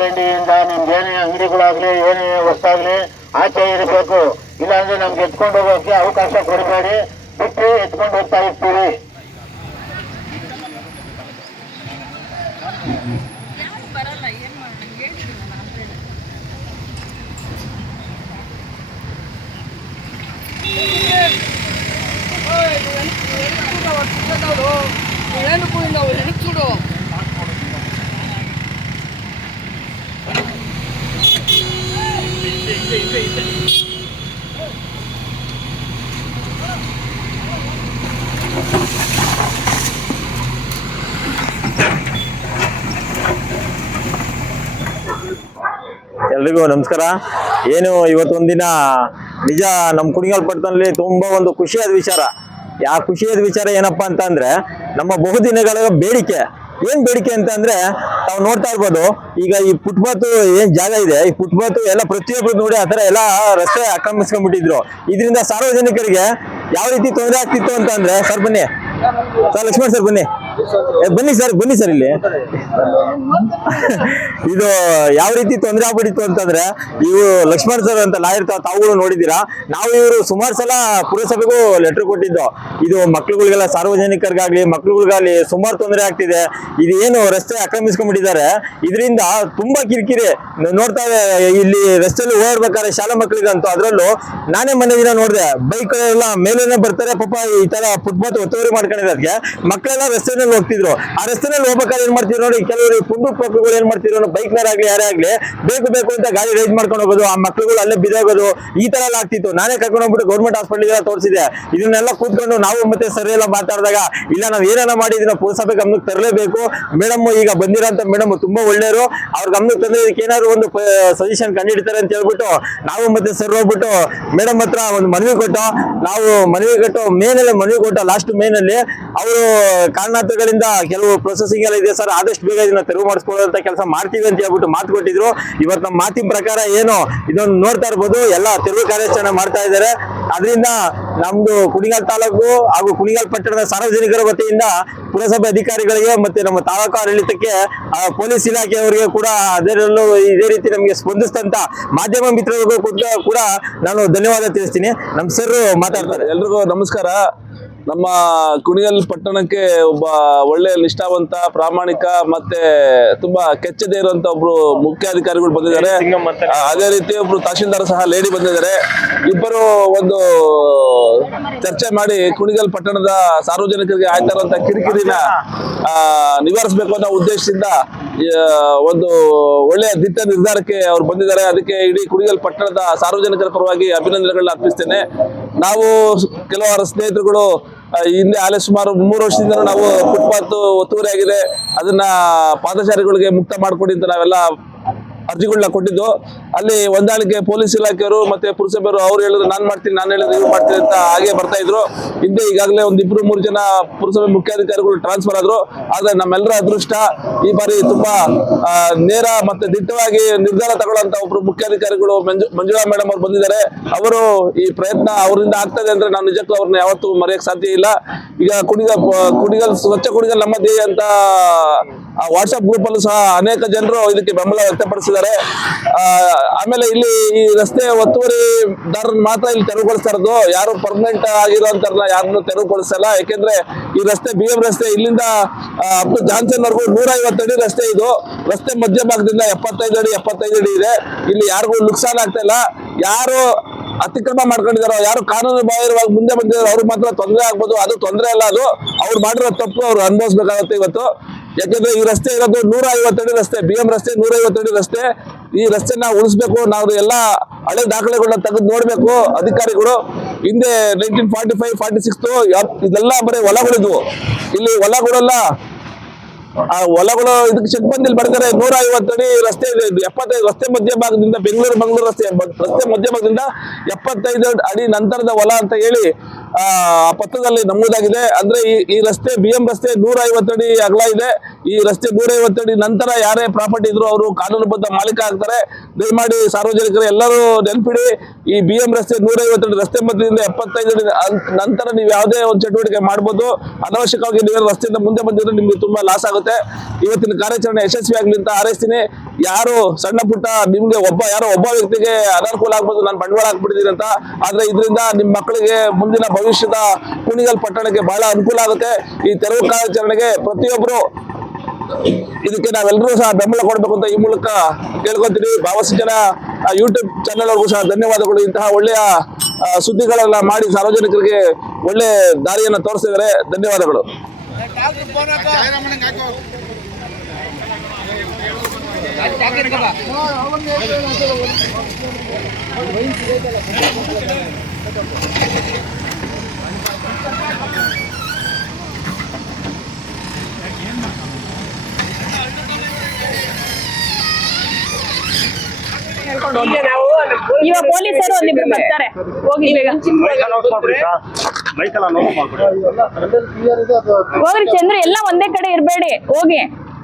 ಚರಂಡಿಯಿಂದ ನಿಮ್ಗೆ ಏನೇ ಅಂಗಡಿಗಳಾಗ್ಲಿ ಏನೇ ವಸ್ತಾಗ್ಲಿ ಆಚೆ ಇರಬೇಕು. ಇಲ್ಲಾಂದ್ರೆ ನಮ್ಗೆ ಎತ್ಕೊಂಡು ಹೋಗೋಕೆ ಅವಕಾಶ ಕೊಡಬೇಡಿ, ಬಿಟ್ಟು ಎತ್ಕೊಂಡು ಹೋಗ್ತಾ ಇರ್ತೀವಿ. ಎಲ್ರಿಗೂ ನಮಸ್ಕಾರ. ಏನು ಇವತ್ತೊಂದಿನ ನಿಜ ನಮ್ಮ ಕುಣಿಗಲ್ ಪಟ್ಟಣದಲ್ಲಿ ತುಂಬಾ ಒಂದು ಖುಷಿಯಾದ ವಿಚಾರ. ಆ ಖುಷಿಯಾದ ವಿಚಾರ ಏನಪ್ಪಾ ಅಂತ ಅಂದ್ರೆ ನಮ್ಮ ಬಹುದಿನಗಳ ಬೇಡಿಕೆ. ಏನ್ ಬೇಡಿಕೆ ಅಂತ ಅಂದ್ರೆ ತಾವು ನೋಡ್ತಾ ಇರ್ಬೋದು, ಈಗ ಈ ಫುಟ್ಪಾತ್ ಏನ್ ಜಾಗ ಇದೆ, ಈ ಫುಟ್ಪಾತ್ ಎಲ್ಲ ಪ್ರತಿಯೊಬ್ಬರು ನೋಡಿ ಆತರ ಎಲ್ಲ ರಸ್ತೆ ಆಕ್ರಮಿಸ್ಕೊಂಡ್ಬಿಟ್ಟಿದ್ರು. ಇದರಿಂದ ಸಾರ್ವಜನಿಕರಿಗೆ ಯಾವ ರೀತಿ ತೊಂದರೆ ಆಗ್ತಿತ್ತು ಅಂತ ಅಂದ್ರೆ, ಸರ್ ಬನ್ನಿ ಸರ್, ಲಕ್ಷ್ಮಣ್ ಸರ್ ಬನ್ನಿ ಬನ್ನಿ ಸರ್ ಇಲ್ಲಿ. ಇದು ಯಾವ ರೀತಿ ತೊಂದರೆ ಆಗ್ಬಿಟ್ಟಿತ್ತು ಅಂತಂದ್ರೆ, ಇವು ಲಕ್ಷ್ಮಣ್ ಸರ್ ಅಂತ ಲಾಯರ್ ತಾವುಗಳು ನೋಡಿದ್ದೀರಾ. ನಾವು ಇವರು ಸುಮಾರು ಸಲ ಪುರಸಭೆಗೂ ಲೆಟರ್ ಕೊಟ್ಟಿದ್ದು. ಇದು ಮಕ್ಳುಗಳಿಗೆಲ್ಲ, ಸಾರ್ವಜನಿಕರಿಗಾಗ್ಲಿ ಮಕ್ಳುಗಳಿಗಾಗ್ಲಿ ಸುಮಾರು ತೊಂದರೆ ಆಗ್ತಿದೆ. ಇದು ಏನು ರಸ್ತೆ ಆಕ್ರಮಿಸ್ಕೊಂಡ್ಬಿಟ್ಟಿದ್ದಾರೆ, ಇದರಿಂದ ತುಂಬಾ ಕಿರಿಕಿರಿ ನೋಡ್ತಾ ಇಲ್ಲಿ ರಸ್ತೆಯಲ್ಲಿ ಓಡಾಡ್ಬೇಕಾದ್ರೆ ಶಾಲಾ ಮಕ್ಕಳಿಗಂತೂ. ಅದ್ರಲ್ಲೂ ನಾನೇ ಮೊನ್ನೆ ದಿನ ನೋಡಿದೆ, ಬೈಕ್ ಎಲ್ಲ ಮೇಲೇನೆ ಬರ್ತಾರೆ ಪಾಪ, ಈ ತರ ಫುಟ್ಪಾತ್ ಒತ್ತುವರಿ ಮಾಡ್ಕೊಂಡಿರೋದಕ್ಕೆ ಮಕ್ಕಳೆಲ್ಲ ರಸ್ತೆನಲ್ಲಿ ಹೋಗ್ತಿದ್ರು. ಆ ರಸ್ತೆನಲ್ಲಿ ಹೋಗ್ಬೇಕಾದ್ರೆ ಏನ್ ಮಾಡ್ತಿದ್ರು ನೋಡಿ, ಕೆಲವರು ಪುಂಡು ಮಕ್ಕಳುಗಳು ಏನ್ ಮಾಡ್ತಿದ್ರು, ಬೈಕ್ ನಾರಾಗ್ಲಿ ಯಾರೇ ಆಗ್ಲಿ ಬೇಕು ಅಂತ ಗಾಡಿ ರೈಡ್ ಮಾಡ್ಕೊಂಡು ಹೋಗೋದು, ಆ ಮಕ್ಕಳುಗಳು ಅಲ್ಲೇ ಬಿದ್ದೋಗೋದು, ಈ ತರ ಎಲ್ಲ ಆಗ್ತಿತ್ತು. ನಾನೇ ಕರ್ಕೊಂಡು ಹೋಗ್ಬಿಟ್ಟು ಗೌರ್ಮೆಂಟ್ ಹಾಸ್ಪಿಟಲ್ ತೋರಿಸಿದೆ. ಇದನ್ನೆಲ್ಲ ಕೂತ್ಕೊಂಡು ನಾವು ಮತ್ತೆ ಸರ್ ಎಲ್ಲ ಮಾತಾಡಿದಾಗ, ಇಲ್ಲ ನಾವು ಏನಾರ ಮಾಡಿ ಇದನ್ನ ಪುರಸಭೆ ಗಮನಕ್ಕೆ ತರಲೇಬೇಕು. ಮೇಡಮ್ ಈಗ ಬಂದಿರೋಂತ ಮೇಡಮ್ ತುಂಬಾ ಒಳ್ಳೆಯವರು, ಅವ್ರ ಗಮನಕ್ಕೆ ತಂದ್ರೆ ಇದಕ್ಕೆ ಏನಾದ್ರು ಒಂದು ಸಜೆಷನ್ ಕಂಡುಹಿಡಿತಾರೆ ಅಂತ ಹೇಳ್ಬಿಟ್ಟು ನಾವು ಮತ್ತೆ ಸರ್ ಹೋಗ್ಬಿಟ್ಟು ಮೇಡಮ್ ಹತ್ರ ಒಂದು ಮನವಿ ಕೊಟ್ಟು, ನಾವು ಮನವಿ ಕೊಟ್ಟು ಮನವಿ ಕೊಟ್ಟು ಲಾಸ್ಟ್ ಮೇನಲ್ಲಿ ಅವರು ಕಾರಣಾಂತರಗಳಿಂದ ಕೆಲವು ಪ್ರೊಸೆಸಿಂಗ್ ಎಲ್ಲ ಇದೆ ಸರ್, ಆದಷ್ಟು ಬೇಗ ಇದನ್ನ ತೆರವು ಮಾಡಿಸ್ಕೊಳ್ಳುವಂತ ಕೆಲಸ ಮಾಡ್ತೀವಿ ಅಂತ ಹೇಳ್ಬಿಟ್ಟು ಮಾತು ಕೊಟ್ಟಿದ್ರು. ಇವತ್ತು ನಮ್ಮ ಮಾತಿನ ಪ್ರಕಾರ ಏನು ಇದೊಂದು ನೋಡ್ತಾ ಇರ್ಬೋದು, ಎಲ್ಲ ತೆರವು ಕಾರ್ಯಾಚರಣೆ ಮಾಡ್ತಾ ಇದ್ದಾರೆ. ಅದರಿಂದ ನಮ್ದು ಕುಣಿಗಲ್ ತಾಲೂಕು ಹಾಗೂ ಕುಣಿಗಲ್ ಪಟ್ಟಣದ ಸಾರ್ವಜನಿಕರ ವತಿಯಿಂದ ಪುರಸಭೆ ಅಧಿಕಾರಿಗಳಿಗೆ ಮತ್ತೆ ನಮ್ಮ ತಾಲೂಕು ಆಡಳಿತಕ್ಕೆ, ಪೊಲೀಸ್ ಇಲಾಖೆಯವರಿಗೆ ಕೂಡ ಇದೇ ರೀತಿ ನಮಗೆ ಸ್ಪಂದಿಸಿದಂತ ಮಾಧ್ಯಮ ಮಿತ್ರರಿಗೂ ಕೂಡ ನಾನು ಧನ್ಯವಾದ ತಿಳಿಸ್ತೀನಿ. ನಮ್ಮ ಸರ್ ಮಾತಾಡ್ತಾರೆ. ಎಲ್ರಿಗೂ ನಮಸ್ಕಾರ. ನಮ್ಮ ಕುಣಿಗಲ್ ಪಟ್ಟಣಕ್ಕೆ ಒಬ್ಬ ಒಳ್ಳೆ ನಿಷ್ಠಾವಂತ, ಪ್ರಾಮಾಣಿಕ ಮತ್ತೆ ತುಂಬಾ ಕೆಚ್ಚದೆ ಇರುವಂತ ಒಬ್ರು ಮುಖ್ಯಾಧಿಕಾರಿಗಳು ಬಂದಿದ್ದಾರೆ. ಅದೇ ರೀತಿ ಒಬ್ರು ತಹಶೀಲ್ದಾರ್ ಸಹ ಲೇಡಿ ಬಂದಿದ್ದಾರೆ. ಇಬ್ಬರು ಒಂದು ಚರ್ಚೆ ಮಾಡಿ ಕುಣಿಗಲ್ ಪಟ್ಟಣದ ಸಾರ್ವಜನಿಕರಿಗೆ ಆಯ್ತಾ ಇರುವಂತ ಕಿರಿಕಿರಿನ ನಿವಾರಿಸಬೇಕು ಅನ್ನೋ ಉದ್ದೇಶದಿಂದ ಒಂದು ಒಳ್ಳೆಯ ದಿಟ್ಟ ನಿರ್ಧಾರಕ್ಕೆ ಅವ್ರು ಬಂದಿದ್ದಾರೆ. ಅದಕ್ಕೆ ಇಡೀ ಕುಣಿಗಲ್ ಪಟ್ಟಣದ ಸಾರ್ವಜನಿಕರ ಪರವಾಗಿ ಅಭಿನಂದನೆಗಳನ್ನ ಅರ್ಪಿಸ್ತೇನೆ. ನಾವು ಕೆಲವಾರು ಸ್ನೇಹಿತರುಗಳು ಹಿಂದೆ ಆಲೆ ಸುಮಾರು 3 ವರ್ಷದಿಂದ ನಾವು ಫುಟ್ಪಾತ್ ಒತ್ತುವರಿ ಆಗಿದೆ, ಅದನ್ನ ಪಾದಚಾರಿಗಳಿಗೆ ಮುಕ್ತ ಮಾಡ್ಕೊಡಿ ಅಂತ ನಾವೆಲ್ಲ ಅರ್ಜಿಗಳನ್ನ ಕೊಟ್ಟಿದ್ದು. ಅಲ್ಲಿ ಹೊಂದಾಣಿಕೆ ಪೊಲೀಸ್ ಇಲಾಖೆಯವರು ಮತ್ತೆ ಪುರಸಭೆಯವರು ಅವ್ರು ಹೇಳಿದ್ರು ನಾನು ಮಾಡ್ತೀನಿ, ನಾನು ಹೇಳಿದ್ರೆ ಇವ್ರು ಮಾಡ್ತೀನಿ ಅಂತ ಹಾಗೆ ಬರ್ತಾ ಇದ್ರು. ಹಿಂದೆ ಈಗಾಗಲೇ ಒಂದು 2-3 ಜನ ಪುರಸಭೆ ಮುಖ್ಯಾಧಿಕಾರಿಗಳು ಟ್ರಾನ್ಸ್ಫರ್ ಆದ್ರು. ಆದ್ರೆ ನಮ್ಮೆಲ್ಲರ ಅದೃಷ್ಟ ಈ ಬಾರಿ ತುಂಬಾ ನೇರ ಮತ್ತೆ ದಿಟ್ಟವಾಗಿ ನಿರ್ಧಾರ ತಗೊಳ್ಳುವಂತ ಒಬ್ರು ಮುಖ್ಯಾಧಿಕಾರಿಗಳು ಮಂಜುಳಾ ಮೇಡಮ್ ಅವ್ರು ಬಂದಿದ್ದಾರೆ. ಅವರು ಈ ಪ್ರಯತ್ನ ಅವರಿಂದ ಆಗ್ತದೆ ಅಂದ್ರೆ ನಾನು ನಿಜಕ್ಕೂ ಅವ್ರನ್ನ ಯಾವತ್ತೂ ಮರೆಯಕ್ಕೆ ಸಾಧ್ಯ ಇಲ್ಲ. ಈಗ ಕುಣಿಗಲ್ ಸ್ವಚ್ಛ ಕುಣಿಗಲ್ ನಮ್ಮ ಧ್ಯೇಯ ಅಂತ ವಾಟ್ಸ್ಆಪ್ ಗ್ರೂಪ್ ಅಲ್ಲೂ ಸಹ ಅನೇಕ ಜನರು ಇದಕ್ಕೆ ಬೆಂಬಲ ವ್ಯಕ್ತಪಡಿಸಿದ್ದಾರೆ. ಆಮೇಲೆ ಇಲ್ಲಿ ಈ ರಸ್ತೆ ಒತ್ತುವರಿದಾರರನ್ನ ಮಾತ್ರ ಇಲ್ಲಿ ತೆರವುಗೊಳಿಸ್ತಾ ಇರೋದು, ಯಾರು ಪರ್ಮನೆಂಟ್ ಆಗಿರುವಂತರನ್ನ ಯಾರನ್ನು ತೆರವುಗೊಳಿಸಲ್ಲ. ಯಾಕೆಂದ್ರೆ ಈ ರಸ್ತೆ BM ರಸ್ತೆ ಇಲ್ಲಿಂದ ಅಪ್ ಟು ಜಾನ್ಸನ್ ವರ್ಗೂ 150 ಅಡಿ ರಸ್ತೆ. ಇದು ರಸ್ತೆ ಮಧ್ಯಭಾಗದಿಂದ 75 ಅಡಿ ಇದೆ. ಇಲ್ಲಿ ಯಾರಿಗೂ ನುಕ್ಸಾನ್ ಆಗ್ತಾ ಇಲ್ಲ. ಯಾರು ಅತಿಕ್ರಮ ಮಾಡ್ಕೊಂಡಿದಾರೋ, ಯಾರು ಕಾನೂನು ಬಾಹಿರವಾಗಿ ಮುಂದೆ ಬಂದಿದಾರೋ ಅವ್ರಿಗೆ ಮಾತ್ರ ತೊಂದರೆ ಆಗ್ಬೋದು. ಅದು ತೊಂದರೆ ಅಲ್ಲ, ಅದು ಅವ್ರು ಮಾಡಿರೋ ತಪ್ಪು ಅವ್ರು ಅನುಭವಿಸ್ಬೇಕಾಗತ್ತೆ ಇವತ್ತು. ಯಾಕೆಂದ್ರೆ ಈ ರಸ್ತೆ ಇರೋದು 150 ಅಡಿ ರಸ್ತೆ, BM ರಸ್ತೆ 150 ಅಡಿ ರಸ್ತೆ. ಈ ರಸ್ತೆನ ಉಳಿಸ್ಬೇಕು. ನಾವು ಎಲ್ಲ ಹಳೆ ದಾಖಲೆಗಳನ್ನ ತೆಗೆದು ನೋಡ್ಬೇಕು ಅಧಿಕಾರಿಗಳು. ಹಿಂದೆ 1945-46 ಇದೆಲ್ಲ ಬರೀ ಹೊಲಗಳಿದ್ವು. ಇಲ್ಲಿ ಹೊಲಗಳೆಲ್ಲ ಆ ಹೊಲಗಳು ಇದಕ್ಕೆ ಚೆಕ್ ಬಂದಿಲ್ಲಿ ಬರ್ತಾರೆ. 150 ಅಡಿ ರಸ್ತೆ, 75 ರಸ್ತೆ ಮಧ್ಯಭಾಗದಿಂದ ಬೆಂಗಳೂರು ರಸ್ತೆ ಮಧ್ಯಭಾಗದಿಂದ 75 ಅಡಿ ನಂತರದ ಹೊಲ ಅಂತ ಹೇಳಿ ಪತ್ರದಲ್ಲಿ ನಮೂದಾಗಿದೆ. ಅಂದ್ರೆ ಈ ರಸ್ತೆ BM ರಸ್ತೆ 150 ಅಡಿ ಅಗಲ ಇದೆ. ಈ ರಸ್ತೆ 150 ಅಡಿ ನಂತರ ಯಾರೇ ಪ್ರಾಪರ್ಟಿ ಇದ್ರು ಅವರು ಕಾನೂನುಬದ್ಧ ಮಾಲೀಕ ಆಗ್ತಾರೆ. ದಯಮಾಡಿ ಸಾರ್ವಜನಿಕರು ಎಲ್ಲರೂ ನೆನ್ಪಿಡಿ, ಈ BM ರಸ್ತೆ 152 ರಸ್ತೆ ಮಧ್ಯದಿಂದ 75 ಅಡಿ ನಂತರ ನೀವು ಯಾವುದೇ ಒಂದು ಚಟುವಟಿಕೆ ಮಾಡ್ಬೋದು. ಅನವಶ್ಯಕವಾಗಿ ನೀವು ರಸ್ತೆಯಿಂದ ಮುಂದೆ ಬಂದಿದ್ರೆ ನಿಮ್ಗೆ ತುಂಬಾ ಲಾಸ್ ಆಗುತ್ತೆ. ಇವತ್ತಿನ ಕಾರ್ಯಾಚರಣೆ ಯಶಸ್ವಿ ಆಗ್ಲಿ ಅಂತ ಹಾರೈಸ್ತೀನಿ. ಯಾರು ಸಣ್ಣ ಪುಟ್ಟ ನಿಮ್ಗೆ ಯಾರೋ ಒಬ್ಬ ವ್ಯಕ್ತಿಗೆ ಅನಾನುಕೂಲ ಆಗ್ಬೋದು, ನಾನು ಬಂಡವಾಳ ಹಾಕ್ಬಿಟ್ಟಿದ್ದೀನಿ ಅಂತ, ಆದ್ರೆ ಇದರಿಂದ ನಿಮ್ಮ ಮಕ್ಕಳಿಗೆ ಮುಂದಿನ ಭವಿಷ್ಯದ ಕುಣಿಗಲ್ ಪಟ್ಟಣಕ್ಕೆ ಬಹಳ ಅನುಕೂಲ ಆಗುತ್ತೆ. ಈ ತೆರವು ಕಾರ್ಯಾಚರಣೆಗೆ ಪ್ರತಿಯೊಬ್ಬರು ಇದಕ್ಕೆ ನಾವೆಲ್ಲರೂ ಸಹ ಬೆಂಬಲ ಕೊಡಬೇಕು ಅಂತ ಈ ಮೂಲಕ ಕೇಳ್ಕೊತೀನಿ. ಭಾವಸಂಚನ ಯೂಟ್ಯೂಬ್ ಚಾನೆಲ್ ಅವ್ರಿಗೂ ಸಹ ಧನ್ಯವಾದಗಳು. ಇಂತಹ ಒಳ್ಳೆಯ ಸುದ್ದಿಗಳನ್ನ ಮಾಡಿ ಸಾರ್ವಜನಿಕರಿಗೆ ಒಳ್ಳೆ ದಾರಿಯನ್ನು ತೋರಿಸಿದರೆ ಧನ್ಯವಾದಗಳು. ಇವಾಗ ಪೊಲೀಸರು ಒಂದಿಬ್ರು ಬರ್ತಾರೆ, ಹೋಗಿ ಬೇಗ ಹೋಗ್ರಿ. ಚಂದ್ರ ಎಲ್ಲ ಒಂದೇ ಕಡೆ ಇರ್ಬೇಡಿ, ಹೋಗಿ.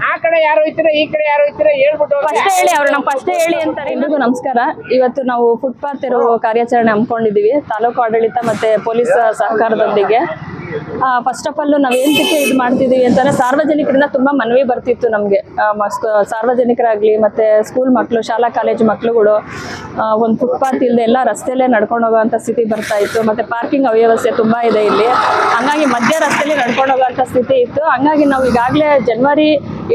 ಆ ಕಡೆ ಯಾರು ಇರ್ತೀರ, ಈ ಕಡೆ ಯಾರು ಇರ್ತೀರ ಹೇಳ್ಬಿಟ್ಟು ಫಸ್ಟ್ ಹೇಳಿ, ಅವ್ರು ನಾವು ಫಸ್ಟ್ ಹೇಳಿ ಅಂತಾರೆ. ಎಲ್ರಿಗೂ ನಮಸ್ಕಾರ. ಇವತ್ತು ನಾವು ಫುಟ್ಪಾತ್ ತೆರವು ಕಾರ್ಯಾಚರಣೆ ಹಮ್ಮಿಕೊಂಡಿದ್ದೀವಿ ತಾಲೂಕು ಆಡಳಿತ ಮತ್ತೆ ಪೊಲೀಸ್ ಸಹಕಾರದೊಂದಿಗೆ. ಫಸ್ಟ್ ಆಫ್ ಆಲ್ ನಾವೇಂತಕ್ಕೆ ಇದು ಮಾಡ್ತಿದ್ದೀವಿ ಅಂತಂದ್ರೆ, ಸಾರ್ವಜನಿಕರಿಂದ ತುಂಬಾ ಮನವಿ ಬರ್ತಿತ್ತು ನಮಗೆ. ಸಾರ್ವಜನಿಕರಾಗ್ಲಿ ಮತ್ತೆ ಸ್ಕೂಲ್ ಮಕ್ಕಳು, ಶಾಲಾ ಕಾಲೇಜು ಮಕ್ಕಳುಗಳು ಒಂದು ಫುಟ್ಪಾತ್ ಇಲ್ಲದೆ ಎಲ್ಲ ರಸ್ತೆಯಲ್ಲೇ ನಡ್ಕೊಂಡು ಹೋಗುವಂಥ ಸ್ಥಿತಿ ಬರ್ತಾ ಇತ್ತು. ಮತ್ತೆ ಪಾರ್ಕಿಂಗ್ ಅವ್ಯವಸ್ಥೆ ತುಂಬಾ ಇದೆ ಇಲ್ಲಿ. ಹಂಗಾಗಿ ಮಧ್ಯ ರಸ್ತೆಯಲ್ಲಿ ನಡ್ಕೊಂಡು ಹೋಗುವಂಥ ಸ್ಥಿತಿ ಇತ್ತು. ಹಂಗಾಗಿ ನಾವು ಈಗಾಗಲೇ ಜನವರಿ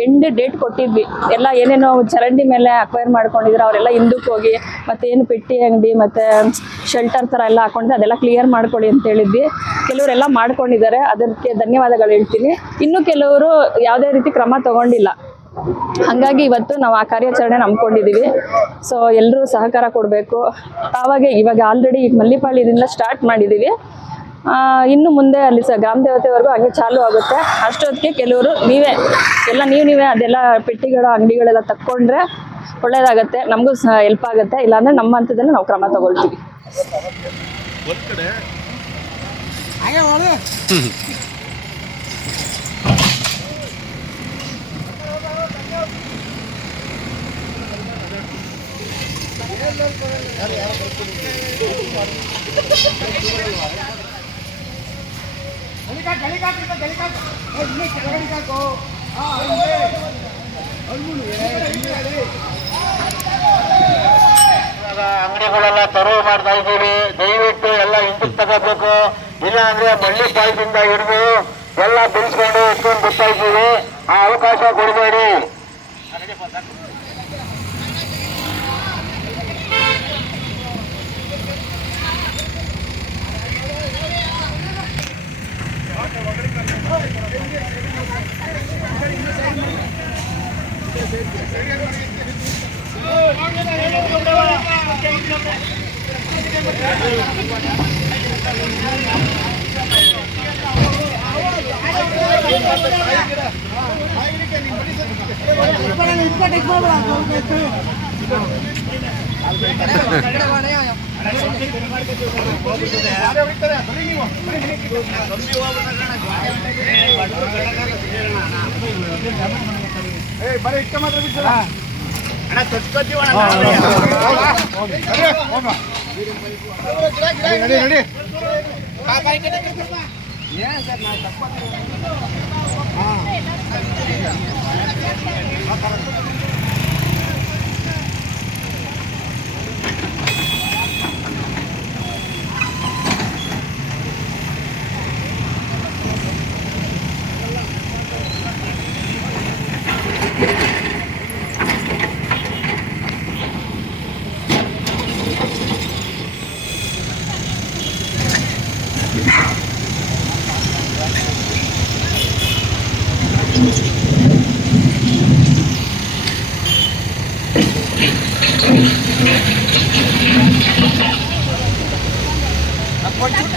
ಎಂಡ್ ಡೇಟ್ ಕೊಟ್ಟಿದ್ವಿ. ಎಲ್ಲ ಏನೇನೋ ಚರಂಡಿ ಮೇಲೆ ಅಕ್ವೈರ್ ಮಾಡ್ಕೊಂಡಿದ್ರು ಅವರೆಲ್ಲ ಹಿಂದಕ್ಕೆ ಹೋಗಿ, ಮತ್ತೆ ಏನು ಪೆಟ್ಟಿ ಅಂಗಡಿ ಮತ್ತೆ ಶೆಲ್ಟರ್ ಥರ ಎಲ್ಲ ಹಾಕೊಂಡಿದ್ದೆ ಅದೆಲ್ಲ ಕ್ಲಿಯರ್ ಮಾಡ್ಕೊಳ್ಳಿ ಅಂತ ಹೇಳಿದ್ವಿ. ಕೆಲವರೆಲ್ಲ ಮಾಡ್ಕೊಂಡಿದ್ದಾರೆ, ಅದಕ್ಕೆ ಧನ್ಯವಾದಗಳು ಹೇಳ್ತೀನಿ. ಇನ್ನು ಕೆಲವರು ಯಾವುದೇ ರೀತಿ ಕ್ರಮ ತಗೊಂಡಿಲ್ಲ. ಹಾಗಾಗಿ ಇವತ್ತು ನಾವು ಆ ಕಾರ್ಯಾಚರಣೆ ಹಮ್ಮಿಕೊಂಡಿದ್ದೀವಿ. ಸೊ ಎಲ್ಲರೂ ಸಹಕಾರ ಕೊಡಬೇಕು. ಇವಾಗ ಆಲ್ರೆಡಿ ಈಗ ಮಲ್ಲಿಪಾಳ್ಯದಿಂದ ಸ್ಟಾರ್ಟ್ ಮಾಡಿದ್ದೀವಿ. ಇನ್ನು ಮುಂದೆ ಅಲ್ಲಿ ಗ್ರಾಮ ದೇವತೆವರೆಗೂ ಹಂಗೆ ಚಾಲು ಆಗುತ್ತೆ. ಅಷ್ಟೊತ್ತಿಗೆ ಕೆಲವರು ನೀವೇ ಅದೆಲ್ಲ ಪೆಟ್ಟಿಗಳ ಅಂಗಡಿಗಳೆಲ್ಲ ತಕ್ಕೊಂಡ್ರೆ ಒಳ್ಳೇದಾಗತ್ತೆ, ನಮಗೂ ಸಹ ಹೆಲ್ಪ್ ಆಗುತ್ತೆ. ಇಲ್ಲಾಂದ್ರೆ ನಮ್ಮ ಹಂತದಲ್ಲಿ ನಾವು ಕ್ರಮ ತಗೊಳ್ತೀವಿ. ಅಂಗಡಿಗಳೆಲ್ಲ ತೆರವು ಮಾಡ್ತಾ ಇದ್ದೀವಿ. ದಯವಿಟ್ಟು ಎಲ್ಲ ಹಿಂದಕ್ಕೆ ತಗೋಬೇಕು. ಇಲ್ಲ ಅಂದ್ರೆ ಮಲ್ಲಿಪಾಳ್ಯದಿಂದ ಹಿಡಿದು ಎಲ್ಲ ಬಿಡಿಸ್ಕೊಂಡು ಇಟ್ಕೊಂಡು ಬರ್ತಾ ಇದ್ದೀವಿ. ಆ ಅವಕಾಶ ಕೊಡಬೇಡಿ.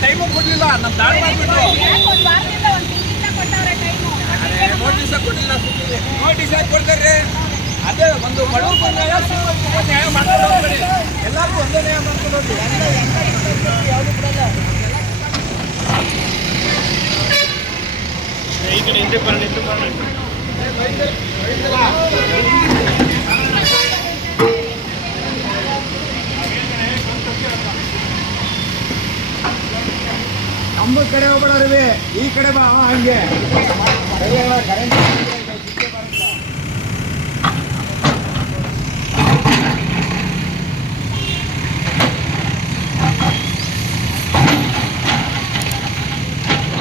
ಟೈಮು ಕೊಡ್ಲಿಲ್ಲ, ನಮ್ಮ ದಾಳಿ ಮಾಡ್ಬಿಟ್ಟು ನೋಟಿಸ್ ಕೊಟ್ಟಿಲ್ಲ. ನೋಟಿಸ್ ಯಾಕೆ ಕೊಡ್ತಾರೆ? ಅದೇ ಒಂದು ಬಡವ್ರು ಬಂದಾಗ ನ್ಯಾಯ ಮಾಡ್ಕೊಂಡು ಹೋಗ್ಬೇಡಿ. ಎಲ್ಲರಿಗೂ ಒಂದೇ ನ್ಯಾಯ ಮಾಡ್ಕೊಂಡು ಹೋಗಿ ಯಾವುದು ಬಿಡಲ್ಲ. ಈ ಕಡೆ ಹಿಂದೆ ಬರಲಿ, ಹಿಂದೆ ಬರಲಿ. ಕಡೆ ಹೋಗ್ಬೇಡ್ರಿ, ಈ ಕಡೆ ಬಾ ಹಂಗೆ ಕರೆಂಟ್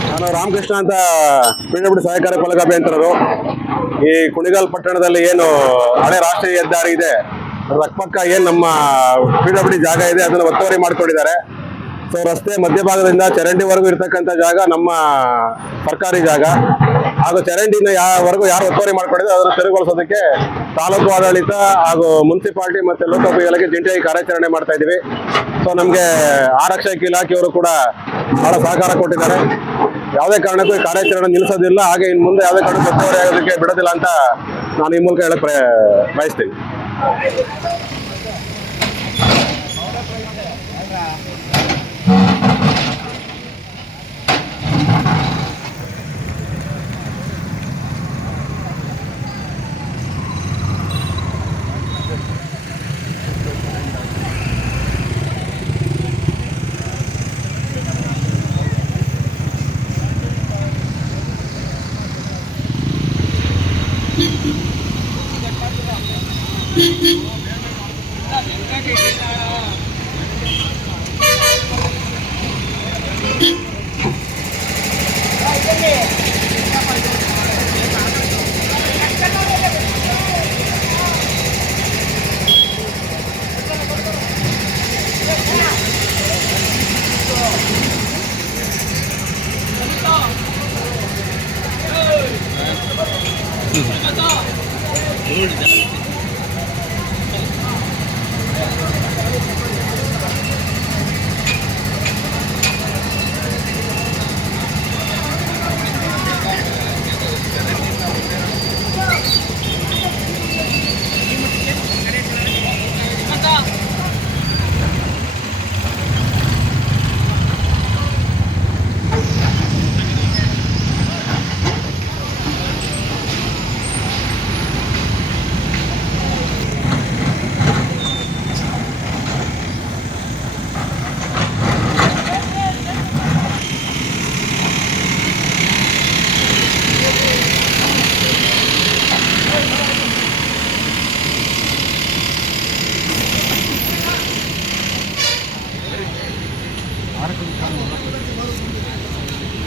ನಾನು ರಾಮಕೃಷ್ಣ ಅಂತ PWD ಸಹಾಯಕ ಪಾಲಕ ಅಭಿಯಂತರರು. ಈ ಕುಣಿಗಲ್ ಪಟ್ಟಣದಲ್ಲಿ ಏನು ಹಳೆ ರಾಷ್ಟ್ರೀಯ ಹೆದ್ದಾರಿ ಇದೆ ಅದ್ರ ಅಕ್ಕಪಕ್ಕ ಏನು ನಮ್ಮ PWD ಜಾಗ ಇದೆ ಅದನ್ನು ಒತ್ತುವರಿ ಮಾಡ್ಕೊಂಡಿದ್ದಾರೆ. ಸೊ ರಸ್ತೆ ಮಧ್ಯಭಾಗದಿಂದ ಚರಂಡಿವರೆಗೂ ಇರ್ತಕ್ಕಂಥ ಜಾಗ ನಮ್ಮ ಸರ್ಕಾರಿ ಜಾಗ. ಹಾಗೂ ಚರಂಡಿನ ವರೆಗೂ ಯಾರು ಒತ್ತುವರಿ ಮಾಡ್ಕೊಂಡಿದ್ದಾರೆ ಅದನ್ನು ತೆರವುಗೊಳಿಸೋದಕ್ಕೆ ತಾಲೂಕು ಆಡಳಿತ ಹಾಗೂ ಮುನ್ಸಿಪಾಲಿಟಿ ಮತ್ತೆ ಲೋಕೋಪಯೋಗಿ ಜಂಟಿಯಾಗಿ ಕಾರ್ಯಾಚರಣೆ ಮಾಡ್ತಾ ಇದ್ದೀವಿ. ಸೊ ನಮಗೆ ಆರಕ್ಷಕ ಇಲಾಖೆಯವರು ಕೂಡ ಬಹಳ ಸಹಕಾರ ಕೊಟ್ಟಿದ್ದಾರೆ. ಯಾವುದೇ ಕಾರಣಕ್ಕೂ ಈ ಕಾರ್ಯಾಚರಣೆ ನಿಲ್ಲಿಸೋದಿಲ್ಲ, ಹಾಗೆ ಇನ್ನು ಮುಂದೆ ಯಾವುದೇ ಕಾರಣಕ್ಕೂ ಒತ್ತುವರಿ ಆಗೋದಕ್ಕೆ ಬಿಡೋದಿಲ್ಲ ಅಂತ ನಾನು ಈ ಮೂಲಕ ಹೇಳಕ್ ಬಯಸ್ತೀನಿ.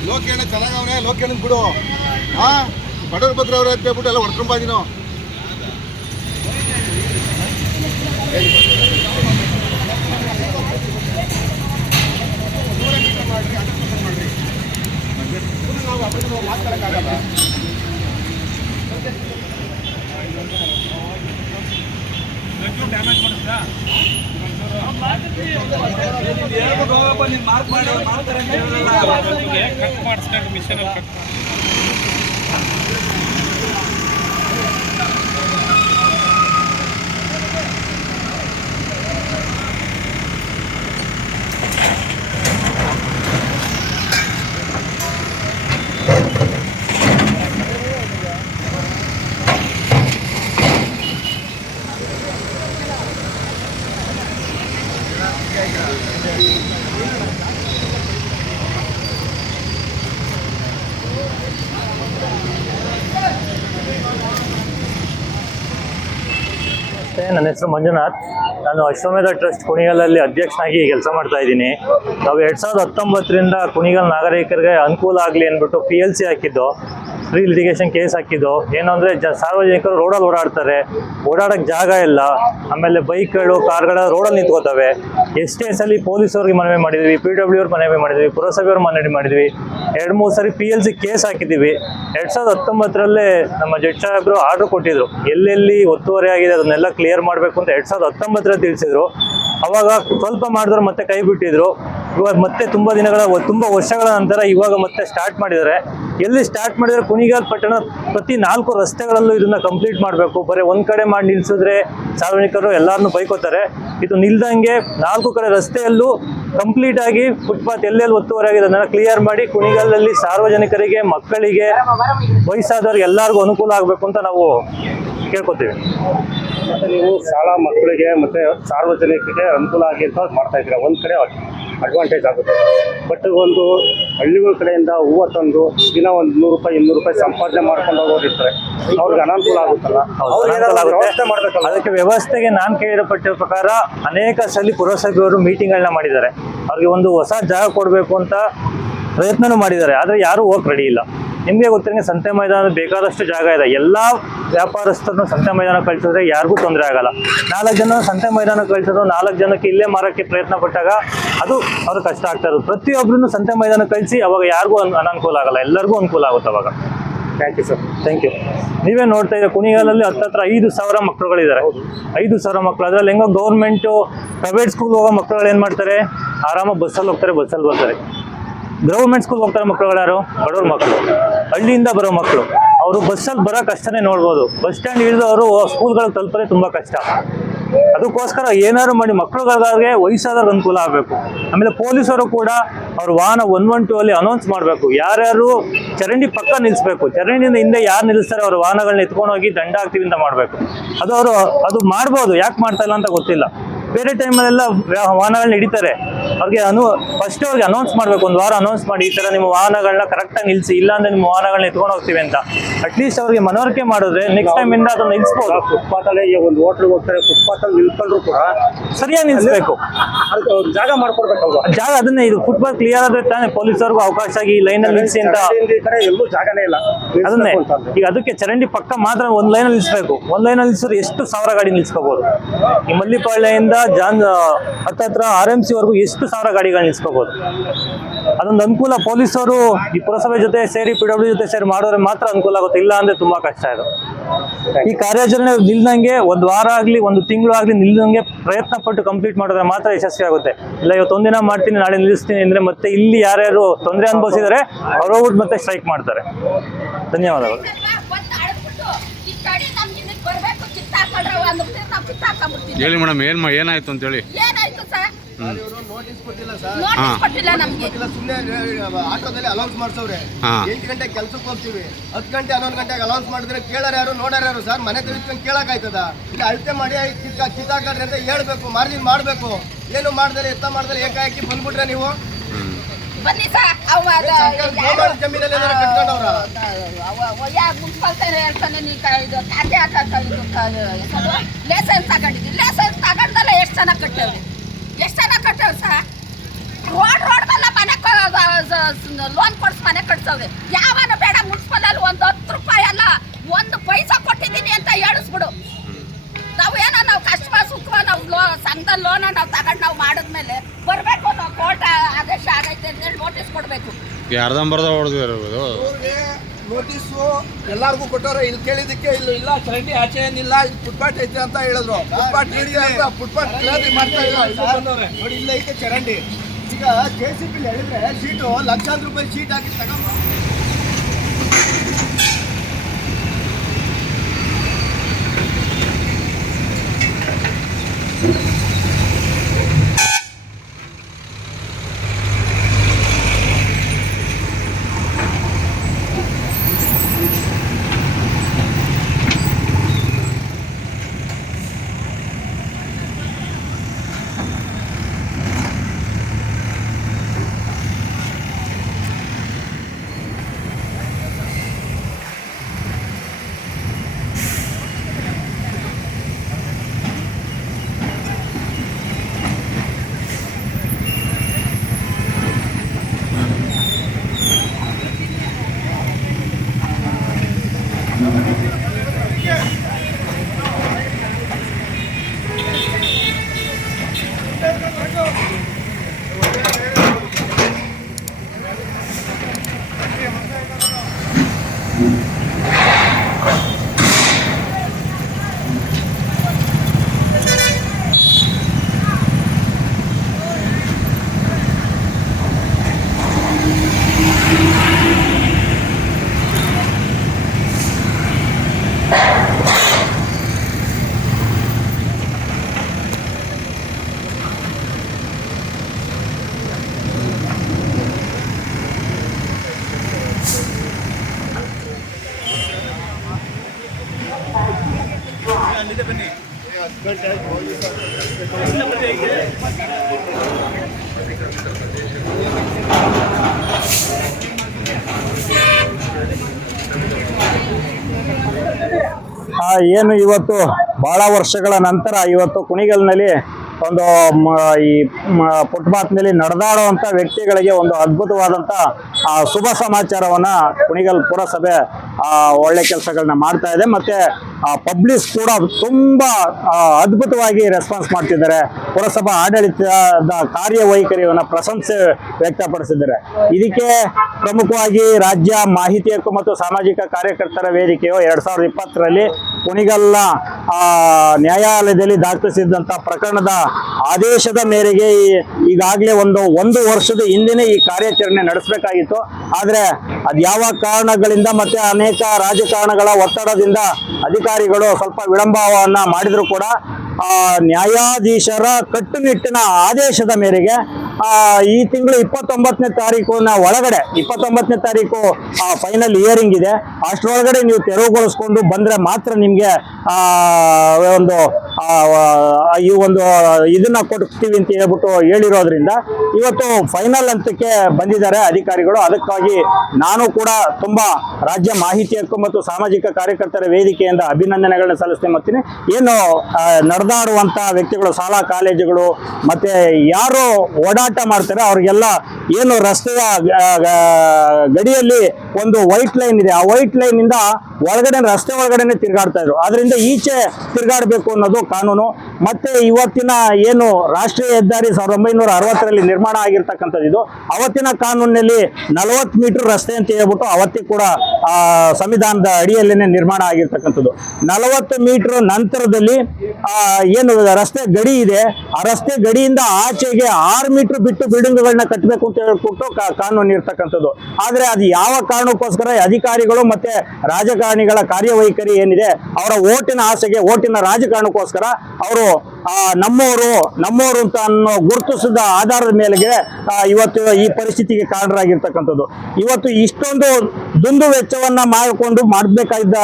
ಲೋಕೇಣ ಚೆನ್ನಾಗವನೇ, ಲೋಕೇಣ ಬಿಡು. ಬಡವ್ರ ಬಗ್ರವ್ರೆ ಅಂತ ಹೇಳ್ಬಿಟ್ಟು ಎಲ್ಲ ಹೊಡ್ಕೊಂಡ್ ಬಂದಿನೋ. ಮಾತಾಡಕ್ಕಾಗಲ್ಲ. ಡ್ಯಾಮೇಜ್ ಮಾಡಿದ್ರಾ ಮಾರ್ಕ್ ಮಾಡಿ ಮಾಡ್ತಾರೆ ಅಂತ ಹೇಳಿದ್ರಲ್ಲ, ಕಟ್ ಮಾಡಿಸ್ಕೊಂಡು ಮಿಷನ್ ಅಲ್ಲಿ ಕಟ್ ಮಾಡಿ. ನನ್ನ ಹೆಸರು ಮಂಜುನಾಥ್. ನಾನು ಅಶ್ವಮೇಧ ಟ್ರಸ್ಟ್ ಕುಣಿಗಲಲ್ಲಿ ಅಧ್ಯಕ್ಷನಾಗಿ ಕೆಲಸ ಮಾಡ್ತಾ ಇದ್ದೀನಿ. ನಾವು 2019ರಿಂದ ಕುಣಿಗಲ್ ನಾಗರಿಕರಿಗೆ ಅನುಕೂಲ ಆಗಲಿ ಅಂದ್ಬಿಟ್ಟು PLC ಹಾಕಿದ್ದು, ಫ್ರೀ ಲಿಟಿಗೇಷನ್ ಕೇಸ್ ಹಾಕಿದ್ದು. ಏನು ಅಂದರೆ ಸಾರ್ವಜನಿಕರು ರೋಡಲ್ಲಿ ಓಡಾಡ್ತಾರೆ, ಓಡಾಡೋಕ್ಕೆ ಜಾಗ ಇಲ್ಲ. ಆಮೇಲೆ ಬೈಕ್ಗಳು, ಕಾರ್ಗಳ ರೋಡಲ್ಲಿ ನಿಂತ್ಕೋತವೆ. ಎಷ್ಟೇ ಸಲ ಪೊಲೀಸವ್ರಿಗೆ ಮನವಿ ಮಾಡಿದ್ವಿ, PWD ಅವ್ರಿಗೆ ಮನವಿ ಮಾಡಿದ್ವಿ, ಪುರಸಭೆಯವ್ರಿಗೆ ಮನವಿ ಮಾಡಿದ್ವಿ. 2-3 ಸರಿ PLC ಕೇಸ್ ಹಾಕಿದ್ದೀವಿ. 2019ರಲ್ಲೇ ನಮ್ಮ ಜಡ್ಜ್ ಸಾಹೇಬರು ಆರ್ಡರ್ ಕೊಟ್ಟಿದ್ರು, ಎಲ್ಲೆಲ್ಲಿ ಒತ್ತುವರಿ ಆಗಿದೆ ಅದನ್ನೆಲ್ಲ ಕ್ಲಿಯರ್ ಮಾಡಬೇಕು ಅಂತ 2019ರಲ್ಲಿ ತಿಳಿಸಿದ್ರು. ಅವಾಗ ಸ್ವಲ್ಪ ಮಾಡಿದ್ರು, ಮತ್ತೆ ಕೈ ಬಿಟ್ಟಿದ್ರು. ಇವಾಗ ಮತ್ತೆ ತುಂಬ ವರ್ಷಗಳ ನಂತರ ಇವಾಗ ಮತ್ತೆ ಸ್ಟಾರ್ಟ್ ಮಾಡಿದ್ದಾರೆ. ಎಲ್ಲಿ ಸ್ಟಾರ್ಟ್ ಮಾಡಿದರೆ ಕುಣಿಗಲ್ ಪಟ್ಟಣ ಪ್ರತಿ 4 ರಸ್ತೆಗಳಲ್ಲೂ ಇದನ್ನ ಕಂಪ್ಲೀಟ್ ಮಾಡಬೇಕು. ಬರೀ ಒಂದು ಕಡೆ ಮಾಡಿ ನಿಲ್ಲಿಸಿದ್ರೆ ಸಾರ್ವಜನಿಕರು ಎಲ್ಲರನ್ನೂ ಬೈಕೋತಾರೆ. ಇದು ನಿಲ್ದಂಗೆ 4 ಕಡೆ ರಸ್ತೆಯಲ್ಲೂ ಕಂಪ್ಲೀಟ್ ಆಗಿ ಫುಟ್ಪಾತ್ ಎಲ್ಲೆಲ್ಲಿ ಒತ್ತುವರಿ ಆಗಿದೆ ಅದನ್ನೆಲ್ಲ ಕ್ಲಿಯರ್ ಮಾಡಿ ಕುಣಿಗಲಲ್ಲಿ ಸಾರ್ವಜನಿಕರಿಗೆ, ಮಕ್ಕಳಿಗೆ, ವಯಸ್ಸಾದವ್ರಿಗೆ ಎಲ್ಲರಿಗೂ ಅನುಕೂಲ ಆಗಬೇಕು ಅಂತ ನಾವು ಕೇಳ್ಕೊತೀವಿ. ನೀವು ಶಾಲಾ ಮಕ್ಕಳಿಗೆ ಮತ್ತೆ ಸಾರ್ವಜನಿಕರಿಗೆ ಅನುಕೂಲ ಆಗಿ ಅಂತ ಮಾಡ್ತಾ ಇದ್ದೀರಾ. ಒಂದ್ ಕಡೆ ಅಡ್ವಾಂಟೇಜ್ ಆಗುತ್ತೆ. ಬಟ್ ಒಂದು ಹಳ್ಳಿಗಳ ಕಡೆಯಿಂದ ಹೂವು ತಂದು ದಿನ ಒಂದು 100 ರೂಪಾಯಿ 200 ರೂಪಾಯಿ ಸಂಪಾದನೆ ಮಾಡ್ಕೊಂಡು ಹೋಗೋರಿರ್ತಾರೆ, ಅವ್ರಿಗೆ ಅನಾನುಕೂಲ ಆಗುತ್ತಲ್ಲ, ವ್ಯವಸ್ಥೆ ಮಾಡಬೇಕಲ್ಲ. ಅದಕ್ಕೆ ವ್ಯವಸ್ಥೆಗೆ ನಾನು ಕೇಳಿರಪಟ್ಟಿರೋ ಪ್ರಕಾರ ಅನೇಕ ಸಲ ಪುರಸಭೆಯವರು ಮೀಟಿಂಗ್ಗಳನ್ನ ಮಾಡಿದ್ದಾರೆ. ಅವ್ರಿಗೆ ಒಂದು ಹೊಸ ಜಾಗ ಕೊಡಬೇಕು ಅಂತ ಪ್ರಯತ್ನನೂ ಮಾಡಿದ್ದಾರೆ, ಆದರೆ ಯಾರೂ ಹೋಗಕ್ಕೆ ರೆಡಿ ಇಲ್ಲ. ನಿಮಗೆ ಗೊತ್ತಿರಂಗೆ ಸಂತೆ ಮೈದಾನ ಬೇಕಾದಷ್ಟು ಜಾಗ ಇದೆ. ಎಲ್ಲ ವ್ಯಾಪಾರಸ್ಥರನ್ನು ಸಂತೆ ಮೈದಾನ ಕಳಿಸಿದ್ರೆ ಯಾರಿಗೂ ತೊಂದರೆ ಆಗಲ್ಲ. 4 ಜನ ಸಂತೆ ಮೈದಾನ ಕಳಿಸೋದು 4 ಜನಕ್ಕೆ ಇಲ್ಲೇ ಮಾರಕ್ಕೆ ಪ್ರಯತ್ನ ಪಟ್ಟಾಗ ಅದು ಅವ್ರಿಗೆ ಕಷ್ಟ ಆಗ್ತಾ ಇರೋದು. ಪ್ರತಿಯೊಬ್ಬರನ್ನು ಸಂತೆ ಮೈದಾನ ಕಳಿಸಿ ಅವಾಗ ಯಾರಿಗೂ ಅನಾನುಕೂಲ ಆಗಲ್ಲ, ಎಲ್ಲರಿಗೂ ಅನುಕೂಲ ಆಗುತ್ತೆ ಅವಾಗ. Thank you sir. Thank you. ನೀವೇ ನೋಡ್ತಾ ಇದ್ದೀರಾ, ಕುಣಿಗಲಲ್ಲಿ ಹತ್ರ 5,000 ಮಕ್ಕಳುಗಳಿದ್ದಾರೆ. 5,000 ಮಕ್ಕಳು. ಅದರಲ್ಲಿ ಹೆಂಗೋ ಗೌರ್ಮೆಂಟು ಪ್ರೈವೇಟ್ ಸ್ಕೂಲ್ ಹೋಗೋ ಮಕ್ಕಳುಗಳು ಏನು ಮಾಡ್ತಾರೆ, ಆರಾಮಾಗಿ ಬಸ್ಸಲ್ಲಿ ಹೋಗ್ತಾರೆ, ಬಸ್ಸಲ್ಲಿ ಬರ್ತಾರೆ. ಗೌರ್ಮೆಂಟ್ ಸ್ಕೂಲ್ ಹೋಗ್ತಾರೆ ಮಕ್ಕಳುಗಳು ಯಾರು, ಬಡವ್ರ ಮಕ್ಕಳು, ಹಳ್ಳಿಯಿಂದ ಬರೋ ಮಕ್ಕಳು. ಅವರು ಬಸ್ಸಲ್ಲಿ ಬರೋ ಕಷ್ಟನೇ ನೋಡ್ಬೋದು. ಬಸ್ ಸ್ಟ್ಯಾಂಡ್ ಇಳಿದು ಅವರು ಸ್ಕೂಲ್ಗಳಿಗೆ ತಲುಪೋದೇ ತುಂಬ ಕಷ್ಟ. ಅದಕ್ಕೋಸ್ಕರ ಏನಾದ್ರು ಮಾಡಿ ಮಕ್ಕಳುಗಳಿಗೆ ವಯಸ್ಸಾದವ್ರಿಗೆ ಅನುಕೂಲ ಆಗಬೇಕು. ಆಮೇಲೆ ಪೊಲೀಸರು ಕೂಡ ಅವ್ರ ವಾಹನ 112 ಅಲ್ಲಿ ಅನೌನ್ಸ್ ಮಾಡಬೇಕು, ಯಾರ್ಯಾರು ಚರಂಡಿ ಪಕ್ಕ ನಿಲ್ಲಿಸ್ಬೇಕು, ಚರಂಡಿಯಿಂದ ಹಿಂದೆ ಯಾರು ನಿಲ್ಲಿಸ್ತಾರೆ ಅವ್ರ ವಾಹನಗಳನ್ನ ಎತ್ಕೊಂಡು ಹೋಗಿ ದಂಡ ಹಾಕ್ತೀವಿ ಅಂತ ಮಾಡಬೇಕು. ಅದು ಮಾಡ್ಬೋದು, ಯಾಕೆ ಮಾಡ್ತಾ ಇಲ್ಲ ಅಂತ ಗೊತ್ತಿಲ್ಲ. ಬೇರೆ ಟೈಮಲ್ಲೆಲ್ಲ ವಾಹನಗಳನ್ನ ಹಿಡಿತಾರೆ, ಅವ್ರಿಗೆ ಫಸ್ಟ್ ಅವ್ರಿಗೆ ಅನೌನ್ಸ್ ಮಾಡಬೇಕು, 1 ವಾರ ಅನೌನ್ಸ್ ಮಾಡಿ ಈ ಥರ ನಿಮ್ಮ ವಾಹನಗಳನ್ನ ಕರೆಕ್ಟಾಗಿ ನಿಲ್ಲಿಸಿ, ಇಲ್ಲಾಂದ್ರೆ ನಿಮ್ಮ ವಾಹನಗಳನ್ನ ಎತ್ಕೊಂಡು ಹೋಗ್ತೀವಿ ಅಂತ ಅಟ್ಲೀಸ್ಟ್ ಅವ್ರಿಗೆ ಮನವರಿಕೆ ಮಾಡಿದ್ರೆ ನೆಕ್ಸ್ಟ್ ಟೈಮ್ ಇಂದ ಅದನ್ನ ನಿಲ್ಲಿಸ್ಬೋದು. ಫುಟ್ಪಾತಲ್ಲಿ ಒಂದು ಹೋಟ್ಲಿಗೆ ಹೋಗ್ತಾರೆ, ಫುಟ್ಪಾತಲ್ಲಿ ನಿಲ್ಕೊಂಡ್ರು ಕೂಡ ಸರಿಯಾಗಿ ನಿಲ್ಲಿಸ್ಬೇಕು, ಜಾಗ ಮಾಡ್ಕೊಡ್ಬೇಕಲ್ವಾ. ಜಾಗ ಅದನ್ನೇ, ಇದು ಫುಟ್ಪಾತ್ ಕ್ಲಿಯರ್ ಆದ್ರೆ ತಾನೇ ಪೊಲೀಸರಿಗೂ ಅವಕಾಶ ಆಗಿ ಲೈನಲ್ಲಿ ನಿಲ್ಲಿಸಿ ಅಂತ. ಎಲ್ಲೂ ಜಾಗನೇ ಇಲ್ಲ ಅದನ್ನೇ. ಈಗ ಅದಕ್ಕೆ ಚರಂಡಿ ಪಕ್ಕ ಮಾತ್ರ 1 ಲೈನಲ್ಲಿ ನಿಲ್ಲಿಸ್ಬೇಕು. 1 ಲೈನಲ್ಲಿ ನಿಲ್ಲಿಸಿದ್ರೆ ಎಷ್ಟು 1000 ಗಾಡಿ ನಿಲ್ಸ್ಕೋಬಹುದು. ಈ ಮಲ್ಲಿಪಾಳ್ಯದಿಂದ ಹತ್ತತ್ರ RMC ವರೆಗೂ ಎಷ್ಟು 1000 ಗಾಡಿಗಳು ನಿಲ್ಸ್ಕೋಬಹುದು. ಅದೊಂದು ಅನುಕೂಲ ಪೊಲೀಸರು ಈ ಪುರಸಭೆ ಜೊತೆ ಸೇರಿ PWD ಜೊತೆ ಸೇರಿ ಮಾಡಿದ್ರೆ ಮಾತ್ರ ಅನುಕೂಲ ಆಗುತ್ತೆ, ಇಲ್ಲ ಅಂದ್ರೆ ತುಂಬಾ ಕಷ್ಟ ಇದು. ಈ ಕಾರ್ಯಾಚರಣೆ ನಿಲ್ದಂಗೆ 1 ವಾರ ಆಗ್ಲಿ 1 ತಿಂಗಳು ಆಗ್ಲಿ ನಿಲ್ದಂಗೆ ಪ್ರಯತ್ನ ಪಟ್ಟು ಕಂಪ್ಲೀಟ್ ಮಾಡಿದ್ರೆ ಮಾತ್ರ ಯಶಸ್ವಿ ಆಗುತ್ತೆ. ಇಲ್ಲ ಇವತ್ತು ಒಂದಿನ ಮಾಡ್ತೀನಿ ನಾಳೆ ನಿಲ್ಲಿಸ್ತೀನಿ ಅಂದ್ರೆ ಮತ್ತೆ ಇಲ್ಲಿ ಯಾರ್ಯಾರು ತೊಂದರೆ ಅನುಭವಿಸಿದರೆ ಅವ್ರು ಹೋಗ್ಬಿಟ್ಟು ಮತ್ತೆ ಸ್ಟ್ರೈಕ್ ಮಾಡ್ತಾರೆ. ಧನ್ಯವಾದಗಳು. ಹೇಳಿ ಮೇಡಮ್, ಏನಾಯ್ತು ಅಂತ ಹೇಳಿ. ಏನಾಯ್ತು ಸರ್? ನೋಟಿಸ್ ಕೊಟ್ಟಿಲ್ಲ ಸರ್. ನೋಟಿಸ್ ಕೊಟ್ಟಿಲ್ಲ ನಮ್ಗೆ. ಸುಮ್ಮನೆ ಆಟೋದಲ್ಲಿ ಅನೌನ್ಸ್ ಮಾಡ್ಸವ್ರೆ. 8 ಗಂಟೆಗೆ ಕೆಲ್ಸಕ್ಕೆ ಹೋಗ್ತೀವಿ, 10 ಗಂಟೆ 11 ಗಂಟೆಗೆ ಅನೌನ್ಸ್ ಮಾಡಿದ್ರೆ ಕೇಳಾರ ಯಾರು ನೋಡಾರ ಯಾರು ಸರ್? ಮನೆ ತಿಳ್ಕೊಂಡು ಕೇಳಕ್ ಆಯ್ತದ? ಇಲ್ಲಿ ಅಳತೆ ಮಾಡಿ ಕಿತ್ತಾಕಾಡ್ರಿ ಅಂತ ಹೇಳ್ಬೇಕು, ಮಾರ್ಜಿನ್ ಮಾಡ್ಬೇಕು. ಏನು ಮಾಡ್ದರೆ ಎತ್ತ ಮಾಡ್ದರೆ ಏಕಾಏಕಿ ಬಂದ್ಬಿಟ್ರೆ ನೀವು ಬನ್ನಿ ಸರ್. ಜಮೀನಲ್ಲಿ ಕಟ್ಕೊಂಡವ್ರ ಮುನ್ಸಿಪಾಲ್ಟಿ ಹೇಳ್ತಾನೆ, ಇದು ಖಾತೆ ಲೈಸೆನ್ಸ್ ತಗೊಂಡಿದ್ವಿ. ಲೈಸೆನ್ಸ್ ತಗೊಂಡಲ್ಲ ಎಷ್ಟು ಚೆನ್ನಾಗಿ ಕಟ್ಟೇವ್ರಿ, ಎಷ್ಟು ಚೆನ್ನಾಗಿ ಕಟ್ಟೇವ್ರಿ ಸರ್. ರೋಡ್ ಮೇಲೆ ಮನೆ ಲೋನ್ ಕೊಡ್ಸಿ ಮನೆ ಕಟ್ಸವ್ರಿ. ಯಾವನ ಬೇಡ ಮುನ್ಸಿಪಲ್ 10 ರೂಪಾಯಿ ಅಲ್ಲ 1 ಪೈಸಾ ಕೊಟ್ಟಿದ್ದೀನಿ ಅಂತ ಹೇಳಿಸ್ಬಿಡು. ನಾವು ಕಷ್ಟ ಸುಖ ನಾವು ಸಂಘದ ಲೋನ ನಾವು ತಗೊಂಡು ನಾವು ಮಾಡಿದ್ಮೇಲೆ ಬರ್ಬೇಕು, ನಾವು ಕೋರ್ಟ್ ಆದೇಶ ಆಗೈತೆ ಅಂತೇಳಿ ನೋಟಿಸ್ ಕೊಡ್ಬೇಕು. ಅರ್ಧಂಬರ್ಧ ಹೊಡೆದಿರೋದು ನೋಟಿಸು ಎಲ್ಲಾರ್ಗು ಕೊಟ್ಟವ್ರೆ. ಇಲ್ಲಿ ಕೇಳಿದಕ್ಕೆ ಇಲ್ಲ ಚರಂಡಿ ಆಚೆ ಏನಿಲ್ಲ, ಇಲ್ಲಿ ಫುಟ್ಪಾತ್ ಐತೆ ಅಂತ ಹೇಳಿದ್ರು. ಫುಟ್ಪಾತ್ ಮಾಡ್ತಾ ಇಲ್ಲ ನೋಡಿ, ಇಲ್ಲ ಐತೆ ಚರಂಡಿ. ಈಗ JCB ಹೇಳಿದ್ರೆ ಶೀಟು ಲಕ್ಷಾಂತರ ರೂಪಾಯಿ ಶೀಟ್ ಹಾಕಿ ತಗೊಂಡು ಏನು ಇವತ್ತು ಬಹಳ ವರ್ಷಗಳ ನಂತರ ಇವತ್ತು ಕುಣಿಗಲ್ನಲ್ಲಿ ಒಂದು ಈ ಫುಟ್ಪಾತ್ ಮೇಲೆ ನಡೆದಾಡುವಂಥ ವ್ಯಕ್ತಿಗಳಿಗೆ ಒಂದು ಅದ್ಭುತವಾದಂಥ ಶುಭ ಸಮಾಚಾರವನ್ನು ಕುಣಿಗಲ್ ಪುರಸಭೆ ಒಳ್ಳೆ ಕೆಲಸಗಳನ್ನ ಮಾಡ್ತಾ ಇದೆ. ಮತ್ತು ಪಬ್ಲಿಕ್ ಕೂಡ ತುಂಬ ಅದ್ಭುತವಾಗಿ ರೆಸ್ಪಾನ್ಸ್ ಮಾಡ್ತಿದ್ದಾರೆ. ಪುರಸಭಾ ಆಡಳಿತದ ಕಾರ್ಯವೈಖರಿಯನ್ನು ಪ್ರಶಂಸೆ ವ್ಯಕ್ತಪಡಿಸಿದ್ದಾರೆ. ಇದಕ್ಕೆ ಪ್ರಮುಖವಾಗಿ ರಾಜ್ಯ ಮಾಹಿತಿ ಹಕ್ಕು ಮತ್ತು ಸಾಮಾಜಿಕ ಕಾರ್ಯಕರ್ತರ ವೇದಿಕೆಯು 2020ರಲ್ಲಿ ಕುಣಿಗಲ್ನ ನ್ಯಾಯಾಲಯದಲ್ಲಿ ದಾಖಲಿಸಿದಂಥ ಪ್ರಕರಣದ ಆದೇಶದ ಮೇರೆಗೆ ಈಗಾಗಲೇ ಒಂದು ವರ್ಷದ ಹಿಂದಿನ ಈ ಕಾರ್ಯಾಚರಣೆ ನಡೆಸಬೇಕಾಗಿತ್ತು. ಆದರೆ ಅದು ಯಾವ ಕಾರಣಗಳಿಂದ ಮತ್ತೆ ಅನೇಕ ರಾಜಕಾರಣಗಳ ಒತ್ತಡದಿಂದ ಅಧಿಕಾರಿಗಳು ಸ್ವಲ್ಪ ವಿಳಂಬವನ್ನು ಮಾಡಿದ್ರು ಕೂಡ ನ್ಯಾಯಾಧೀಶರ ಕಟ್ಟುನಿಟ್ಟಿನ ಆದೇಶದ ಮೇರೆಗೆ ಈ ತಿಂಗಳು 29ನೇ ತಾರೀಕಿನ ಒಳಗಡೆ 29ನೇ ತಾರೀಕು ಫೈನಲ್ ಹಿಯರಿಂಗ್ ಇದೆ. ಅಷ್ಟರೊಳಗಡೆ ನೀವು ತೆರವುಗೊಳಿಸ್ಕೊಂಡು ಬಂದರೆ ಮಾತ್ರ ನಿಮಗೆ ಈ ಒಂದು ಇದನ್ನ ಕೊಡ್ತೀವಿ ಅಂತ ಹೇಳ್ಬಿಟ್ಟು ಹೇಳಿರೋದ್ರಿಂದ ಇವತ್ತು ಫೈನಲ್ ಹಂತಕ್ಕೆ ಬಂದಿದ್ದಾರೆ ಅಧಿಕಾರಿಗಳು. ಅದಕ್ಕಾಗಿ ನಾನು ಕೂಡ ತುಂಬಾ ರಾಜ್ಯ ಮಾಹಿತಿ ಹಕ್ಕು ಮತ್ತು ಸಾಮಾಜಿಕ ಕಾರ್ಯಕರ್ತರ ವೇದಿಕೆಯಿಂದ ಅಭಿನಂದನೆಗಳನ್ನ ಸಲ್ಲಿಸ್ತೀನಿ. ಮತ್ತೀನಿ ಏನು ನಡೆದಾಡುವಂತ ವ್ಯಕ್ತಿಗಳು, ಶಾಲಾ ಕಾಲೇಜುಗಳು ಮತ್ತೆ ಯಾರು ಓಡಾಟ ಮಾಡ್ತಾರೆ ಅವ್ರಿಗೆಲ್ಲ ಏನು ರಸ್ತೆಯ ಗಡಿಯಲ್ಲಿ ಒಂದು ವೈಟ್ ಲೈನ್ ಇದೆ, ಆ ವೈಟ್ ಲೈನ್ ಇಂದ ಒಳಗಡೆ ರಸ್ತೆ ಒಳಗಡೆನೆ ತಿರುಗಾಡ್ತಾ ಇದ್ರು. ಅದರಿಂದ ಈಚೆ ತಿರುಗಾಡಬೇಕು ಅನ್ನೋದು ಕಾನೂನು. ಮತ್ತೆ ಇವತ್ತಿನ ಏನು ರಾಷ್ಟ್ರೀಯ ಹೆದ್ದಾರಿ 1960ರಲ್ಲಿ ನಿರ್ಮಾಣ ಆಗಿರ್ತಕ್ಕಂಥದ್ದು ಇದು. ಅವತ್ತಿನ ಕಾನೂನಿನಲ್ಲಿ 40 ಮೀಟರ್ ರಸ್ತೆ ಅಂತ ಹೇಳ್ಬಿಟ್ಟು ಅವತ್ತಿಗೆ ಕೂಡ ಸಂವಿಧಾನದ ಅಡಿಯಲ್ಲೇನೆ ನಿರ್ಮಾಣ ಆಗಿರ್ತಕ್ಕಂಥದ್ದು. 40 ಮೀಟರ್ ನಂತರದಲ್ಲಿ ಏನು ರಸ್ತೆ ಗಡಿ ಇದೆ, ಆ ರಸ್ತೆ ಗಡಿಯಿಂದ ಆಚೆಗೆ 6 ಮೀಟರ್ ಬಿಟ್ಟು ಬಿಲ್ಡಿಂಗ್ಗಳನ್ನ ಕಟ್ಟಬೇಕು ಅಂತ ಹೇಳ್ಬಿಟ್ಟು ಕಾನೂನು ಇರ್ತಕ್ಕಂಥದ್ದು. ಆದ್ರೆ ಅದು ಯಾವ ಕಾರಣಕ್ಕೋಸ್ಕರ ಅಧಿಕಾರಿಗಳು ಮತ್ತೆ ರಾಜಕಾರಣಿಗಳ ಕಾರ್ಯವೈಖರಿ ಏನಿದೆ, ಅವರ ಓಟಿನ ಆಸೆಗೆ, ಓಟಿನ ರಾಜಕಾರಣಕ್ಕೋಸ್ಕರ ಅವರು ನಮ್ಮವರು ಅಂತ ಅನ್ನೋ ಗುರುತಿಸಿದ ಆಧಾರದ ಮೇಲೆಗೆ ಇವತ್ತು ಈ ಪರಿಸ್ಥಿತಿಗೆ ಕಾರಣರಾಗಿರ್ತಕ್ಕಂಥದ್ದು. ಇವತ್ತು ಇಷ್ಟೊಂದು ದುಂದು ವೆಚ್ಚವನ್ನ ಮಾಡಬೇಕಾದ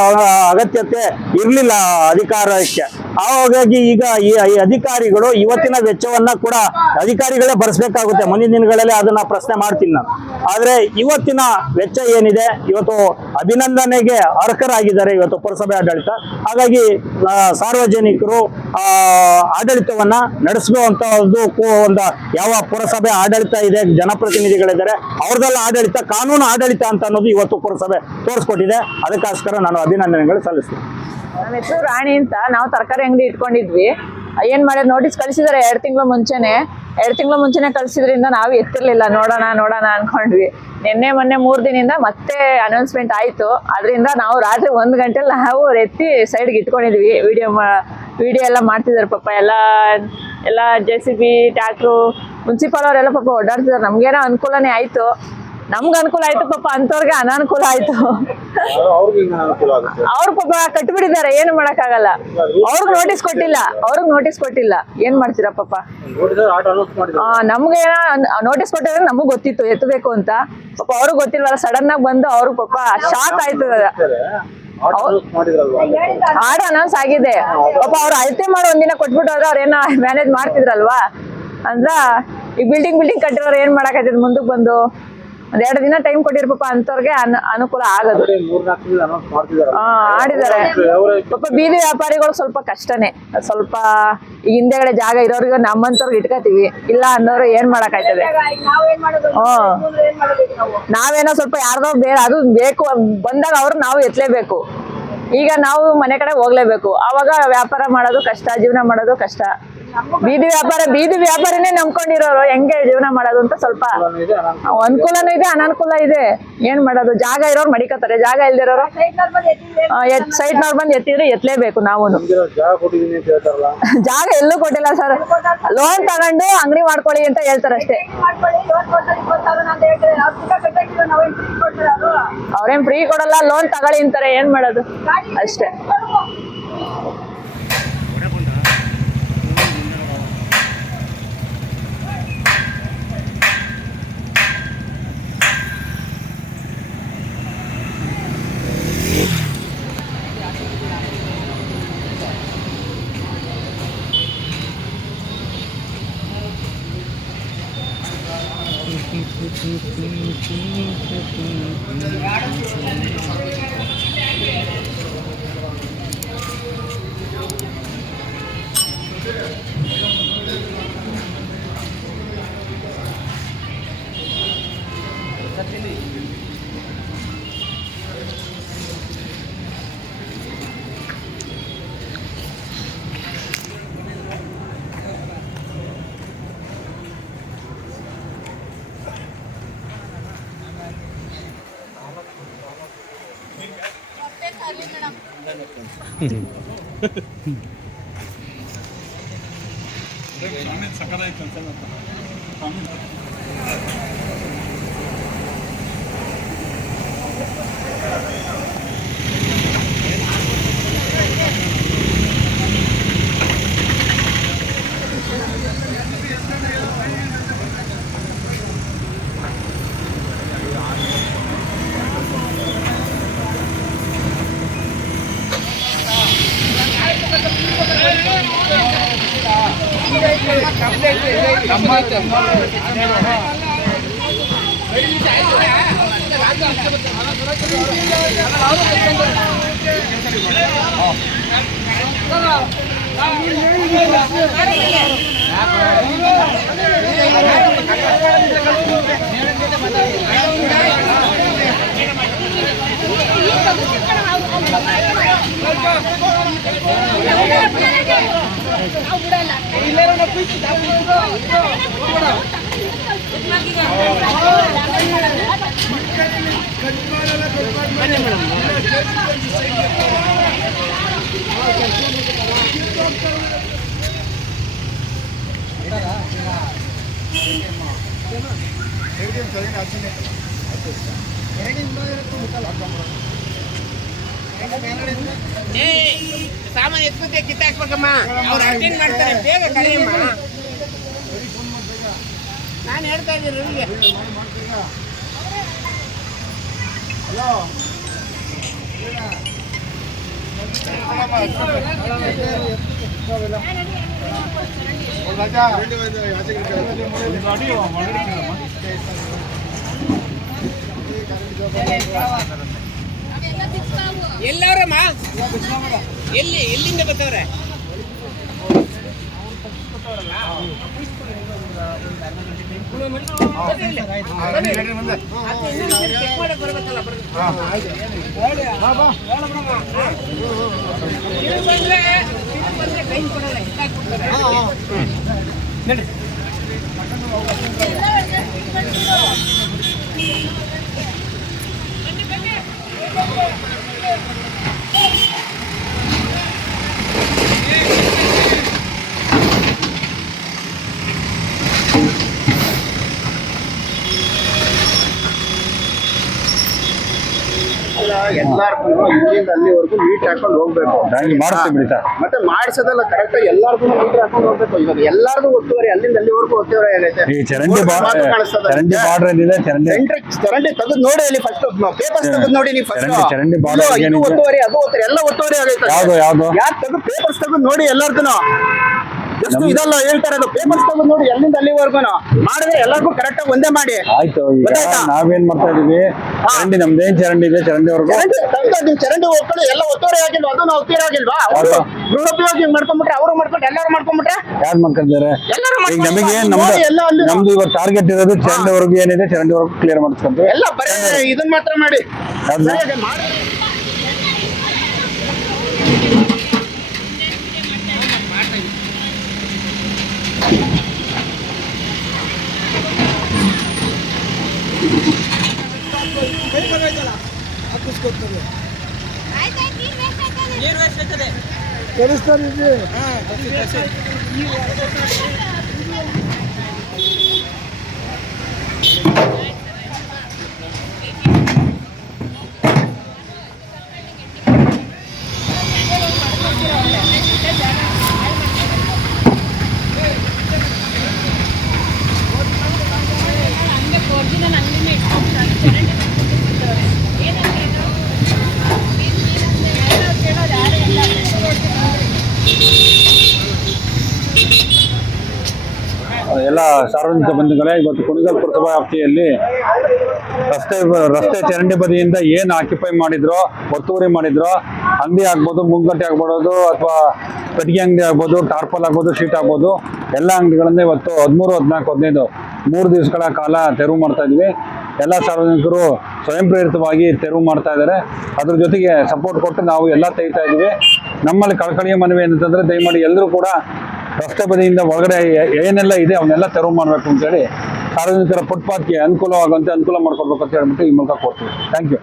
ಅಗತ್ಯತೆ ಇರಲಿಲ್ಲ ಅಧಿಕಾರಕ್ಕೆ. ಹಾಗಾಗಿ ಈಗ ಈ ಅಧಿಕಾರಿಗಳು ಇವತ್ತಿನ ವೆಚ್ಚವನ್ನ ಕೂಡ ಅಧಿಕಾರಿಗಳೇ ಭರಿಸಬೇಕಾಗುತ್ತೆ. ಮುಂದಿನ ದಿನಗಳಲ್ಲಿ ಅದನ್ನ ಪ್ರಶ್ನೆ ಮಾಡ್ತೀನಿ ನಾನು. ಆದ್ರೆ ಇವತ್ತಿನ ವೆಚ್ಚ ಏನಿದೆ, ಇವತ್ತು ಅಭಿನಂದನೆಗೆ ಅರ್ಹರಾಗಿದ್ದಾರೆ ಇವತ್ತು ಪುರಸಭೆ ಆಡಳಿತ. ಹಾಗಾಗಿ ಸಾರ್ವಜನಿಕರು ಆಡಳಿತವನ್ನ ನಡೆಸುವಂತದ್ದು ಒಂದು ಯಾವ ಪುರಸಭೆ ಆಡಳಿತ ಇದೆ, ಜನಪ್ರತಿನಿಧಿಗಳಿದ್ದಾರೆ, ಅವ್ರದೆಲ್ಲ ಆಡಳಿತ ಕಾನೂನು ಆಡಳಿತ ಅಂತ ಅನ್ನೋದು ಇವತ್ತು ಪುರಸಭೆ ತೋರಿಸ್ಕೊಟ್ಟಿದೆ. ಅದಕ್ಕೋಸ್ಕರ ನಾನು ಅಭಿನಂದನೆಗಳು ಸಲ್ಲಿಸ್ತೀನಿ. ನನ್ನ ಹೆಸರು ರಾಣಿ ಅಂತ. ನಾವು ತರಕಾರಿ ಅಂಗಡಿ ಇಟ್ಕೊಂಡಿದ್ವಿ. ಏನ್ ಮಾಡಿದ್ ನೋಟಿಸ್ ಕಳಿಸಿದಾರೆ 2 ತಿಂಗಳು ಮುಂಚೆನೆ ಕಳಿಸಿದ್ರಿಂದ ನಾವು ಎತ್ತಿರ್ಲಿಲ್ಲ. ನೋಡೋಣ ಅನ್ಕೊಂಡ್ವಿ. ಮೊನ್ನೆ 3 ದಿನದಿಂದ ಮತ್ತೆ ಅನೌನ್ಸ್ಮೆಂಟ್ ಆಯ್ತು. ಅದರಿಂದ ನಾವು ರಾತ್ರಿ 1 ಗಂಟೆಲಿ ನಾವು ಎತ್ತಿ ಸೈಡ್ಗೆ ಇಟ್ಕೊಂಡಿದ್ವಿ. ವಿಡಿಯೋ ಎಲ್ಲ ಮಾಡ್ತಿದ್ದಾರೆ ಪಾಪ. ಎಲ್ಲ JCB, ಟ್ಯಾಕ್ಟ್ರು, ಮುನ್ಸಿಪಲ್ ಅವರೆಲ್ಲ ಪಾಪ ಓಡಾಡ್ತಿದ್ದಾರೆ. ನಮ್ಗೇನೋ ಅನುಕೂಲನೇ ಆಯ್ತು. ನಮ್ಗೆ ಅನುಕೂಲ ಆಯ್ತು ಪಾಪ, ಅಂತವ್ರಿಗೆ ಅನಾನುಕೂಲ ಆಯ್ತು. ಅವ್ರು ಪಾಪ ಕಟ್ಬಿಟ್ಟಿದ್ದಾರೆ, ಏನು ಮಾಡಕ್ಕಾಗಲ್ಲ. ಅವ್ರಿಗೆ ನೋಟಿಸ್ ಕೊಟ್ಟಿಲ್ಲ. ಏನ್ ಮಾಡ್ತೀರಾ ಪಾಪ. ನಮ್ಗೆ ನೋಟಿಸ್ ಕೊಟ್ಟಿದ್ರೆ ನಮಗ್ ಗೊತ್ತಿತ್ತು ಎತ್ತಬೇಕು ಅಂತ. ಪಾಪ ಅವ್ರಿಗೆ ಗೊತ್ತಿಲ್ವಲ್ಲ, ಸಡನ್ ಆಗಿ ಬಂದು ಅವ್ರಿಗೆ ಪಾಪ ಶಾಕ್ ಆಯ್ತು. ಆರ್ಡರ್ ಅನೌನ್ಸ್ ಆಗಿದೆ ಪಾಪ. ಅವ್ರು ಅಳತೆ ಮಾಡಿ ಒಂದಿನ ಕೊಟ್ಬಿಟ್ಟು ಹೋದ್ರೆ ಅವ್ರೇನೋ ಮ್ಯಾನೇಜ್ ಮಾಡ್ತಿದ್ರಲ್ವಾ ಅಂದ್ರ. ಈ ಬಿಲ್ಡಿಂಗ್ ಕಟ್ಟಿರೋರು ಏನ್ ಮಾಡಕ್ ಮುಂದಕ್ಕೆ ಬಂದು 1-2 ದಿನ ಟೈಮ್ ಕೊಟ್ಟಿರ್ಪಪ್ಪ ಅಂತವ್ರಿಗೆ ಅನುಕೂಲ ಆಗೋದು. ಆಡಿದ್ದಾರೆ ಪಾಪ. ಬೀದಿ ವ್ಯಾಪಾರಿಗಳು ಸ್ವಲ್ಪ ಕಷ್ಟನೇ. ಸ್ವಲ್ಪ ಈಗ ಹಿಂದೆಗಡೆ ಜಾಗ ಇರೋರಿಗೆ ನಮ್ಮಂತವ್ರಿಗೆ ಇಟ್ಕೋತೀವಿ, ಇಲ್ಲ ಅನ್ನೋರು ಏನ್ ಮಾಡಕ್ಕಾಯ್ತದೆ. ನಾವೇನೋ ಸ್ವಲ್ಪ ಯಾರ್ದೋ ಬೇರೆ ಅದು ಬೇಕು ಬಂದಾಗ ಅವ್ರು ನಾವು ಎತ್ತಲೇಬೇಕು. ಈಗ ನಾವು ಮನೆ ಕಡೆ ಹೋಗ್ಲೇಬೇಕು. ಅವಾಗ ವ್ಯಾಪಾರ ಮಾಡೋದು ಕಷ್ಟ, ಜೀವನ ಮಾಡೋದು ಕಷ್ಟ. ಬೀದಿ ವ್ಯಾಪಾರಿನೇ ನಂಬ್ಕೊಂಡಿರೋರು ಹೆಂಗೆ ಜೀವನ ಮಾಡೋದು ಅಂತ ಸ್ವಲ್ಪ ಅನುಕೂಲನೂ ಇದೆ, ಅನಾನುಕೂಲ ಇದೆ. ಏನ್ ಮಾಡೋದು. ಜಾಗ ಇರೋರು ಮಡಿಕತ್ತಾರೆ, ಜಾಗ ಇಲ್ದಿರೋರು ಸೈಟ್ನವ್ರು ಬಂದು ಎತ್ತಿದ್ರೆ ಎತ್ತಲೇಬೇಕು. ನಾವು ಜಾಗ ಎಲ್ಲೂ ಕೊಟ್ಟಿಲ್ಲ ಸರ್. ಲೋನ್ ತಗೊಂಡು ಅಂಗಡಿ ಮಾಡ್ಕೊಳ್ಳಿ ಅಂತ ಹೇಳ್ತಾರೆ ಅಷ್ಟೇ. ಅವ್ರೇನ್ ಫ್ರೀ ಕೊಡಲ್ಲ, ಲೋನ್ ತಗೊಳ್ಳಿ ಅಂತಾರೆ. ಏನ್ ಮಾಡೋದು ಅಷ್ಟೇ. ಸಾಮಾನು ಎತ್ಕೊತ್ತೆ ಕಿತ್ತಾಕ್ಬೇಕಮ್ಮ. ಅವ್ರು ಅಟೆಂಡ್ ಮಾಡ್ತಾರೆ, ಬೇಗ ಕರೆಯಮ್ಮ. ನಾನು ಹೇಳ್ತಾ ಇದ್ದೀನಿ ರವಿಗೆ. ಎಲ್ಲರಮ್ಮ ಎಲ್ಲಿಂದ ಬರ್ತಾವ್ರೆ? ಎಲ್ಲಾರ್ಗು ಇಲ್ಲಿಂದ ಅಲ್ಲಿವರೆಗೂ ಮೀಟರ್ ಹಾಕೊಂಡು ಹೋಗ್ಬೇಕು. ಮತ್ತೆ ಮಾಡಿಸೋದಲ್ಲ ಕರೆಕ್ಟ್ ಎಲ್ಲಾರ್ಗು ಮೀಟರ್ ಹಾಕೊಂಡು ಹೋಗ್ಬೇಕು. ಇವಾಗ ಎಲ್ಲಾರ್ಗು ಒತ್ತುವರಿ ಅಲ್ಲಿಂದ ಅಲ್ಲಿವರೆಗೂ ಒತ್ತುವರಿ ಆಗೈತೆ. ಚರಂಡಿ ತೆಗೆದು ನೋಡಿ ಅಲ್ಲಿ ಫಸ್ಟ್ ಪೇಪರ್ಸ್ ತೆಗೆದು ನೋಡಿ ನೀವು ಫಸ್ಟ್. ಇದು ಒತ್ತುವರಿ ಅದು ಒತ್ತುವರಿ ಎಲ್ಲ ಒತ್ತುವರಿ ಆಗೈತೆ. ಯಾಕೆ ತೆಗೆದು ಪೇಪರ್ಸ್ ತೆಗೆದು ನೋಡಿ ಎಲ್ಲಾರ್ಗು ಎಷ್ಟು ಇದೆಲ್ಲ ಹೇಳ್ತಾರೆ. ಅದು ಪೇಪರ್ಸ್ ತೆಗೆದು ನೋಡಿ ಎಲ್ಲಿಂದ ಅಲ್ಲಿವರೆಗೂ ಮಾಡಿದ್ರೆ ಎಲ್ಲರಿಗೂ ಕರೆಕ್ಟ್ ಆಗಿ ಒಂದೇ ಮಾಡಿ. ಆಯ್ತು, ನಾವೇನ್ ಮಾಡ್ತಾ ಇದೀವಿ, ಚರಂಡಿ ನಮ್ದೇನ್ ಚರಂಡಿ ಇದೆ ಚರಂಡಿವರೆಗೂ ಚರಂಡಿ ಹೋಗ್ಕೊಂಡು ಎಲ್ಲ ಒತ್ತುವರಿ ಆಗಿಲ್ವಾ? ಅದು ನಾವು ಒತ್ತುವರಿ ಆಗಿಲ್ವಾ? ಗೃಹೋಪಯೋಗಿ ಮಾಡ್ಕೊಂಡ್ಬಿಟ್ರೆ ಅವರು ಮಾಡ್ಕೊಂಡು ಎಲ್ಲರೂ ಮಾಡ್ಕೊಂಡ್ಬಿಟ್ರೆ ಯಾರು ಮಾಡ್ಕೊಂಡಿದ್ದಾರೆ? ಈಗ ನಮಗೆ ನಮ್ದು ಇವಾಗ ಟಾರ್ಗೆಟ್ ಇರೋದು ಚರಂಡಿವರೆಗೂ ಏನಿದೆ ಚರಂಡಿವರೆಗೂ ಕ್ಲಿಯರ್ ಮಾಡಿಸ್ಕೊಂತೀವಿ. ಎಲ್ಲ ಬರೀ ಇದನ್ನ ಮಾತ್ರ ಮಾಡಿ ಎಲ್ಲ ಸಾರ್ವಜನಿಕ ಬಂಧುಗಳೇ, ಇವತ್ತು ಕುಣಿಗಲ್ ಪುರಸಭಾ ವ್ಯಾಪ್ತಿಯಲ್ಲಿ ರಸ್ತೆ ಚರಂಡಿ ಬದಿಯಿಂದ ಏನು ಆಕ್ಯುಪೈ ಮಾಡಿದ್ರೋ, ಒತ್ತುವರಿ ಮಾಡಿದ್ರೋ, ಅಂಗಡಿ ಆಗ್ಬೋದು, ಮುಂಗಟ್ಟೆ ಆಗ್ಬೋದು, ಅಥವಾ ಕಟ್ಟಿಗೆ ಅಂಗಡಿ ಆಗ್ಬೋದು, ಟಾರ್ಪಲ್ ಆಗ್ಬೋದು, ಶೀಟ್ ಆಗ್ಬೋದು, ಎಲ್ಲ ಅಂಗಡಿಗಳನ್ನ ಇವತ್ತು 13, 14, 15 3 ದಿವಸಗಳ ಕಾಲ ತೆರವು ಮಾಡ್ತಾ ಇದ್ವಿ. ಎಲ್ಲ ಸಾರ್ವಜನಿಕರು ಸ್ವಯಂ ಪ್ರೇರಿತವಾಗಿ ತೆರವು ಮಾಡ್ತಾ ಇದ್ದಾರೆ. ಅದ್ರ ಜೊತೆಗೆ ಸಪೋರ್ಟ್ ಕೊಟ್ಟು ನಾವು ಎಲ್ಲ ತೆಗಿತಾ ಇದ್ವಿ. ನಮ್ಮಲ್ಲಿ ಕಳಕಳಿಯ ಮನವಿ ಏನಂತಂದ್ರೆ, ದಯಮಾಡಿ ಎಲ್ಲರೂ ಕೂಡ ರಸ್ತೆ ಬದಿಯಿಂದ ಒಳಗಡೆ ಏನೆಲ್ಲ ಇದೆ ಅವನ್ನೆಲ್ಲ ತೆರವು ಮಾಡಬೇಕು ಅಂತೇಳಿ ಸಾರ್ವಜನಿಕರ ಫುಟ್ಪಾತ್ಗೆ ಅನುಕೂಲವಾಗುವಂತೆ ಅನುಕೂಲ ಮಾಡ್ಕೊಡ್ಬೇಕು ಅಂತ ಹೇಳ್ಬಿಟ್ಟು ಈ ಮೂಲಕ ಕೊಡ್ತೀವಿ. Thank you.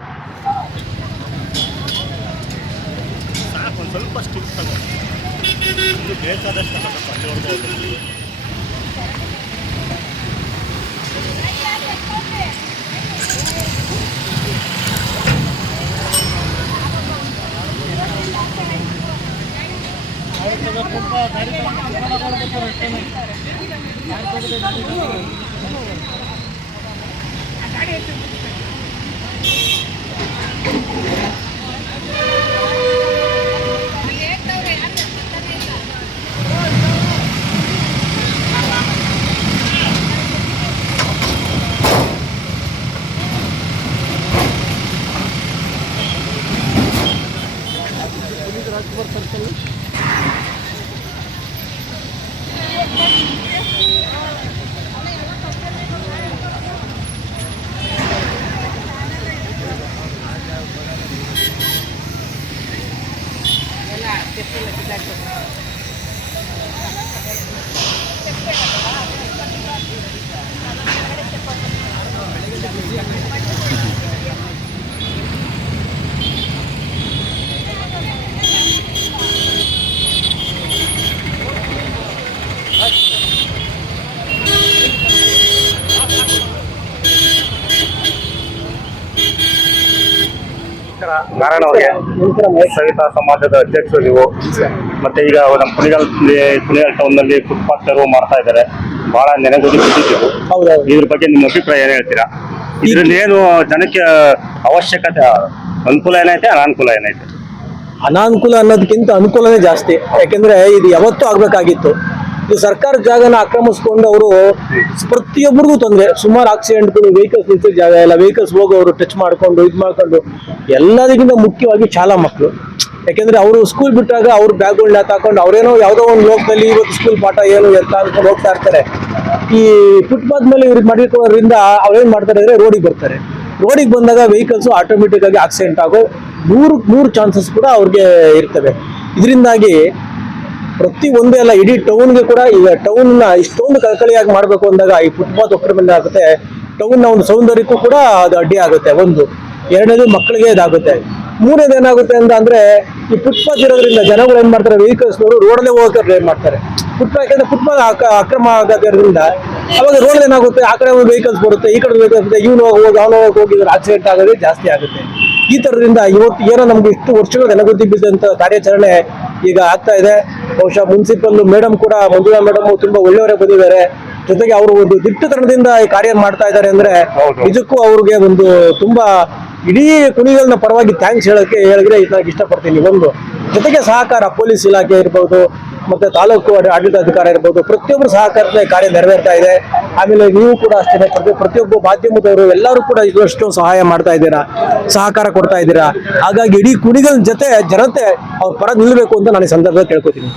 ನಾರಾಯಣ ಅವರಿಗೆ ಸಹಿತ ಸಮಾಜದ ಅಧ್ಯಕ್ಷರು ನೀವು. ಮತ್ತೆ ಈಗ ನಮ್ಮ ಕುಣಿಗಲ್ ಟೌನ್ ನಲ್ಲಿ ಫುಟ್ಪಾತ್ ತೆರವು ಮಾಡ್ತಾ ಇದ್ದಾರೆ. ಬಹಳ ನೆನೆಗುದಿ ಬಿದ್ದಿದ್ದೆವು. ಇದ್ರ ಬಗ್ಗೆ ನಿಮ್ಮ ಅಭಿಪ್ರಾಯ ಏನ್ ಹೇಳ್ತೀರಾ? ಇದರಿಂದ ಏನು ಜನಕ್ಕೆ ಅವಶ್ಯಕತೆ, ಅನುಕೂಲ ಏನೈತೆ, ಅನಾನುಕೂಲ ಏನೈತೆ? ಅನಾನುಕೂಲ ಅನ್ನೋದಕ್ಕಿಂತ ಅನುಕೂಲನೇ ಜಾಸ್ತಿ. ಯಾಕೆಂದ್ರೆ ಇದು ಯಾವತ್ತೂ ಆಗ್ಬೇಕಾಗಿತ್ತು. ಇದು ಸರ್ಕಾರ ಜಾಗನ ಆಕ್ರಮಿಸ್ಕೊಂಡು ಅವರು ಪ್ರತಿಯೊಬ್ಬರಿಗೂ ತೊಂದರೆ. ಸುಮಾರು ಆಕ್ಸಿಡೆಂಟ್ಗಳು, ವೆಹಿಕಲ್ಸ್ ನಿಲ್ಸಿದ ಜಾಗ ಇಲ್ಲ, ವೆಹಿಕಲ್ಸ್ ಹೋಗೋರು ಟಚ್ ಮಾಡ್ಕೊಂಡು ಇದು ಮಾಡ್ಕೊಂಡು, ಎಲ್ಲದಕ್ಕಿಂತ ಮುಖ್ಯವಾಗಿ ಶಾಲಾ ಮಕ್ಕಳು. ಯಾಕೆಂದ್ರೆ ಅವರು ಸ್ಕೂಲ್ ಬಿಟ್ಟಾಗ ಅವ್ರ ಬ್ಯಾಗ್ಗಳನ್ನ ಹಾಕೊಂಡು ಅವರೇನೋ ಯಾವುದೋ ಒಂದು ಲೋಕದಲ್ಲಿ ಇವತ್ತು ಸ್ಕೂಲ್ ಪಾಠ ಏನು ಎತ್ತ ಅನ್ಕೊಂಡು ಹೋಗ್ತಾ ಇರ್ತಾರೆ. ಈ ಫುಟ್ಪಾತ್ ಮೇಲೆ ಇವ್ರಿಗೆ ಮಾಡಿಕೊಳ್ಳೋದ್ರಿಂದ ಅವ್ರೇನ್ ಮಾಡ್ತಾರೆ ಅಂದ್ರೆ ರೋಡಿಗೆ ಬರ್ತಾರೆ. ರೋಡಿಗೆ ಬಂದಾಗ ವೆಹಿಕಲ್ಸ್ ಆಟೋಮೆಟಿಕ್ ಆಗಿ ಆಕ್ಸಿಡೆಂಟ್ ಆಗೋ 100 ಚಾನ್ಸಸ್ ಕೂಡ ಅವ್ರಿಗೆ ಇರ್ತವೆ. ಇದರಿಂದಾಗಿ ಪ್ರತಿ ಒಂದೇ ಅಲ್ಲ, ಇಡೀ ಟೌನ್ಗೆ ಕೂಡ ಈಗ ಟೌನ್ನ ಇಷ್ಟೊಂದು ಕಳಕಳಿಯಾಗಿ ಮಾಡಬೇಕು ಅಂದಾಗ ಈ ಫುಟ್ಪಾತ್ ಒಕ್ಕರ ಮೇಲೆ ಆಗುತ್ತೆ. ಟೌನ್ನ ಒಂದು ಸೌಂದರ್ಯಕ್ಕೂ ಕೂಡ ಅದು ಅಡ್ಡಿ ಆಗುತ್ತೆ. ಒಂದು ಎರಡನೇದು ಮಕ್ಕಳಿಗೆ ಇದಾಗುತ್ತೆ. ಮೂರನೇದು ಏನಾಗುತ್ತೆ ಅಂದ್ರೆ ಈ ಫುಟ್ಪಾತ್ ಇರೋದ್ರಿಂದ ಜನಗಳು ಏನ್ ಮಾಡ್ತಾರೆ, ವೆಹಿಕಲ್ಸ್ನವರು ರೋಡಲ್ಲೇ ಹೋಗೋಕೆ ಟ್ರೈ ಮಾಡ್ತಾರೆ. ಯಾಕಂದ್ರೆ ಫುಟ್ಪಾತ್ ಅಕ್ರಮ ಆಗೋದ್ರಿಂದ ಅವಾಗ ರೋಡ್ ಏನಾಗುತ್ತೆ, ಆ ಕಡೆ ಒಂದು ವೆಹಿಕಲ್ಸ್ ಬರುತ್ತೆ, ಈ ಕಡೆ ವೆಹಿಕಲ್ಸ್, ಇವನು ಹೋಗಿದ್ರೆ ಆಕ್ಸಿಡೆಂಟ್ ಆಗೋದೇ ಜಾಸ್ತಿ ಆಗುತ್ತೆ. ಈ ತರದಿಂದ ಇವತ್ತು ಏನೋ ನಮ್ಗೆ ಇಷ್ಟು ವರ್ಷಗಳು ನೆನಗುದ್ದಿ ಬಿದ್ದಂತ ಕಾರ್ಯಾಚರಣೆ ಈಗ ಆಗ್ತಾ ಇದೆ. ಬಹುಶಃ ಮುನ್ಸಿಪಲ್ ಮೇಡಮ್ ಕೂಡ, ಮಂಜುಳಾ ಮೇಡಮ್ ತುಂಬಾ ಒಳ್ಳೆಯವರೇ ಬಂದಿದ್ದಾರೆ. ಜೊತೆಗೆ ಅವರು ಒಂದು ದಿಟ್ಟತನದಿಂದ ಈ ಕಾರ್ಯ ಮಾಡ್ತಾ ಇದ್ದಾರೆ ಅಂದ್ರೆ ನಿಜಕ್ಕೂ ಅವ್ರಿಗೆ ಒಂದು ತುಂಬಾ ಇಡೀ ಕುಣಿಗಲ್ನ ಪರವಾಗಿ ಥ್ಯಾಂಕ್ಸ್ ಹೇಳಿದ್ರೆ ಇದನ್ನ ಇಷ್ಟಪಡ್ತೀನಿ. ಒಂದು ಜೊತೆಗೆ ಸಹಕಾರ ಪೊಲೀಸ್ ಇಲಾಖೆ ಇರ್ಬೋದು, ಮತ್ತೆ ತಾಲೂಕು ಆಡಳಿತಾಧಿಕಾರ ಇರ್ಬೋದು, ಪ್ರತಿಯೊಬ್ಬರು ಸಹಕಾರದಿಂದ ಕಾರ್ಯ ನೆರವೇರ್ತಾ ಇದೆ. ಆಮೇಲೆ ನೀವು ಕೂಡ ಅಷ್ಟೇ, ಪ್ರತಿಯೊಬ್ಬ ಮಾಧ್ಯಮದವರು ಎಲ್ಲರೂ ಕೂಡ ಇದಷ್ಟು ಸಹಾಯ ಮಾಡ್ತಾ ಇದ್ದೀರಾ, ಸಹಕಾರ ಕೊಡ್ತಾ ಇದ್ದೀರಾ. ಹಾಗಾಗಿ ಇಡೀ ಕುಣಿಗಲ್ ಜೊತೆ ಜನತೆ ಅವ್ರ ಪರ ನಿಲ್ಲಬೇಕು ಅಂತ ನಾನು ಈ ಸಂದರ್ಭದಲ್ಲಿ ಕೇಳ್ಕೊತೀನಿ.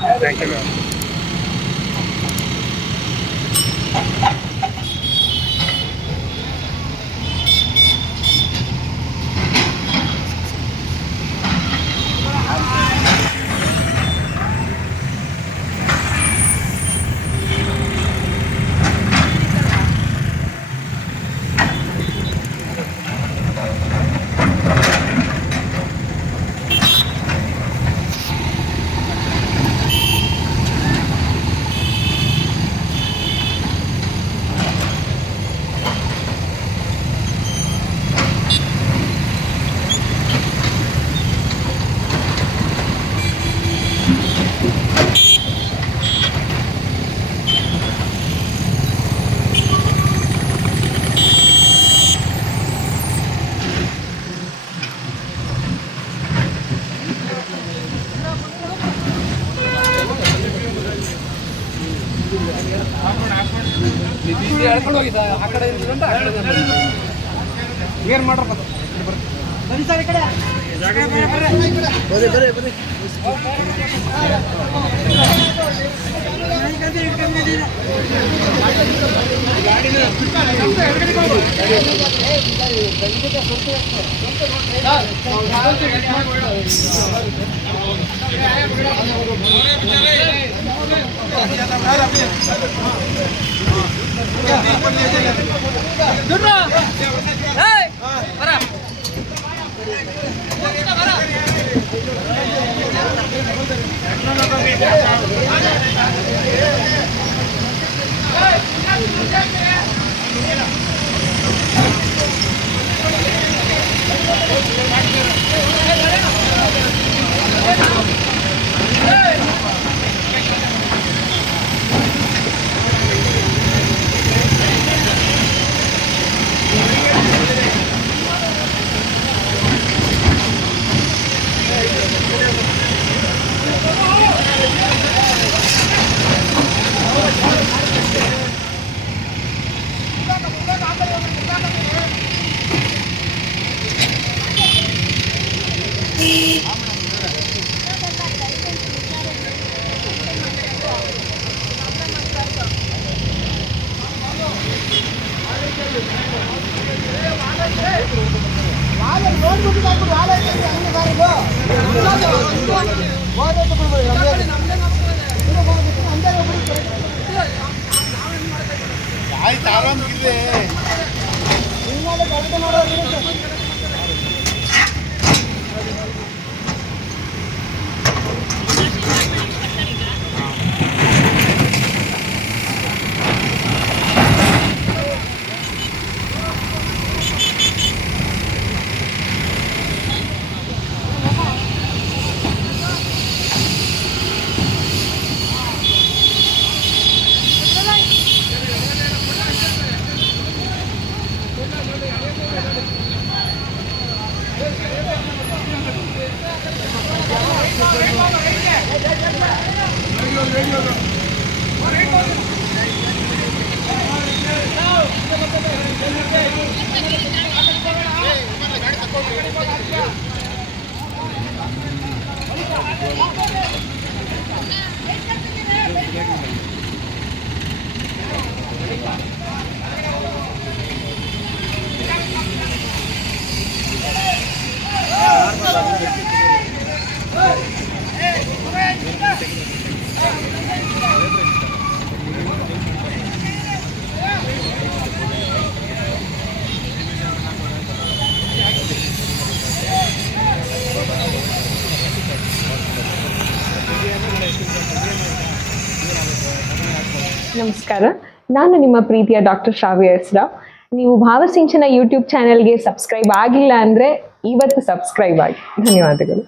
ಏನ್ ಮಾಡ್ರಪ್ಪ ಬನ್ನಿ ಸರ್ ಈ ಕಡೆ ಆಯ್ತು ಆರಾಮಿದೆ ನಮಸ್ಕಾರ, ನಾನು ನಿಮ್ಮ ಪ್ರೀತಿಯ ಡಾಕ್ಟರ್ ಶ್ರಾವ್ಯ ಎಸ್ ರಾವ್. ನೀವು ಭಾವಸಿಂಚನ ಯೂಟ್ಯೂಬ್ ಚಾನೆಲ್ಗೆ ಸಬ್ಸ್ಕ್ರೈಬ್ ಆಗಿಲ್ಲ ಅಂದರೆ ಇವತ್ತು ಸಬ್ಸ್ಕ್ರೈಬ್ ಆಗಿ. ಧನ್ಯವಾದಗಳು.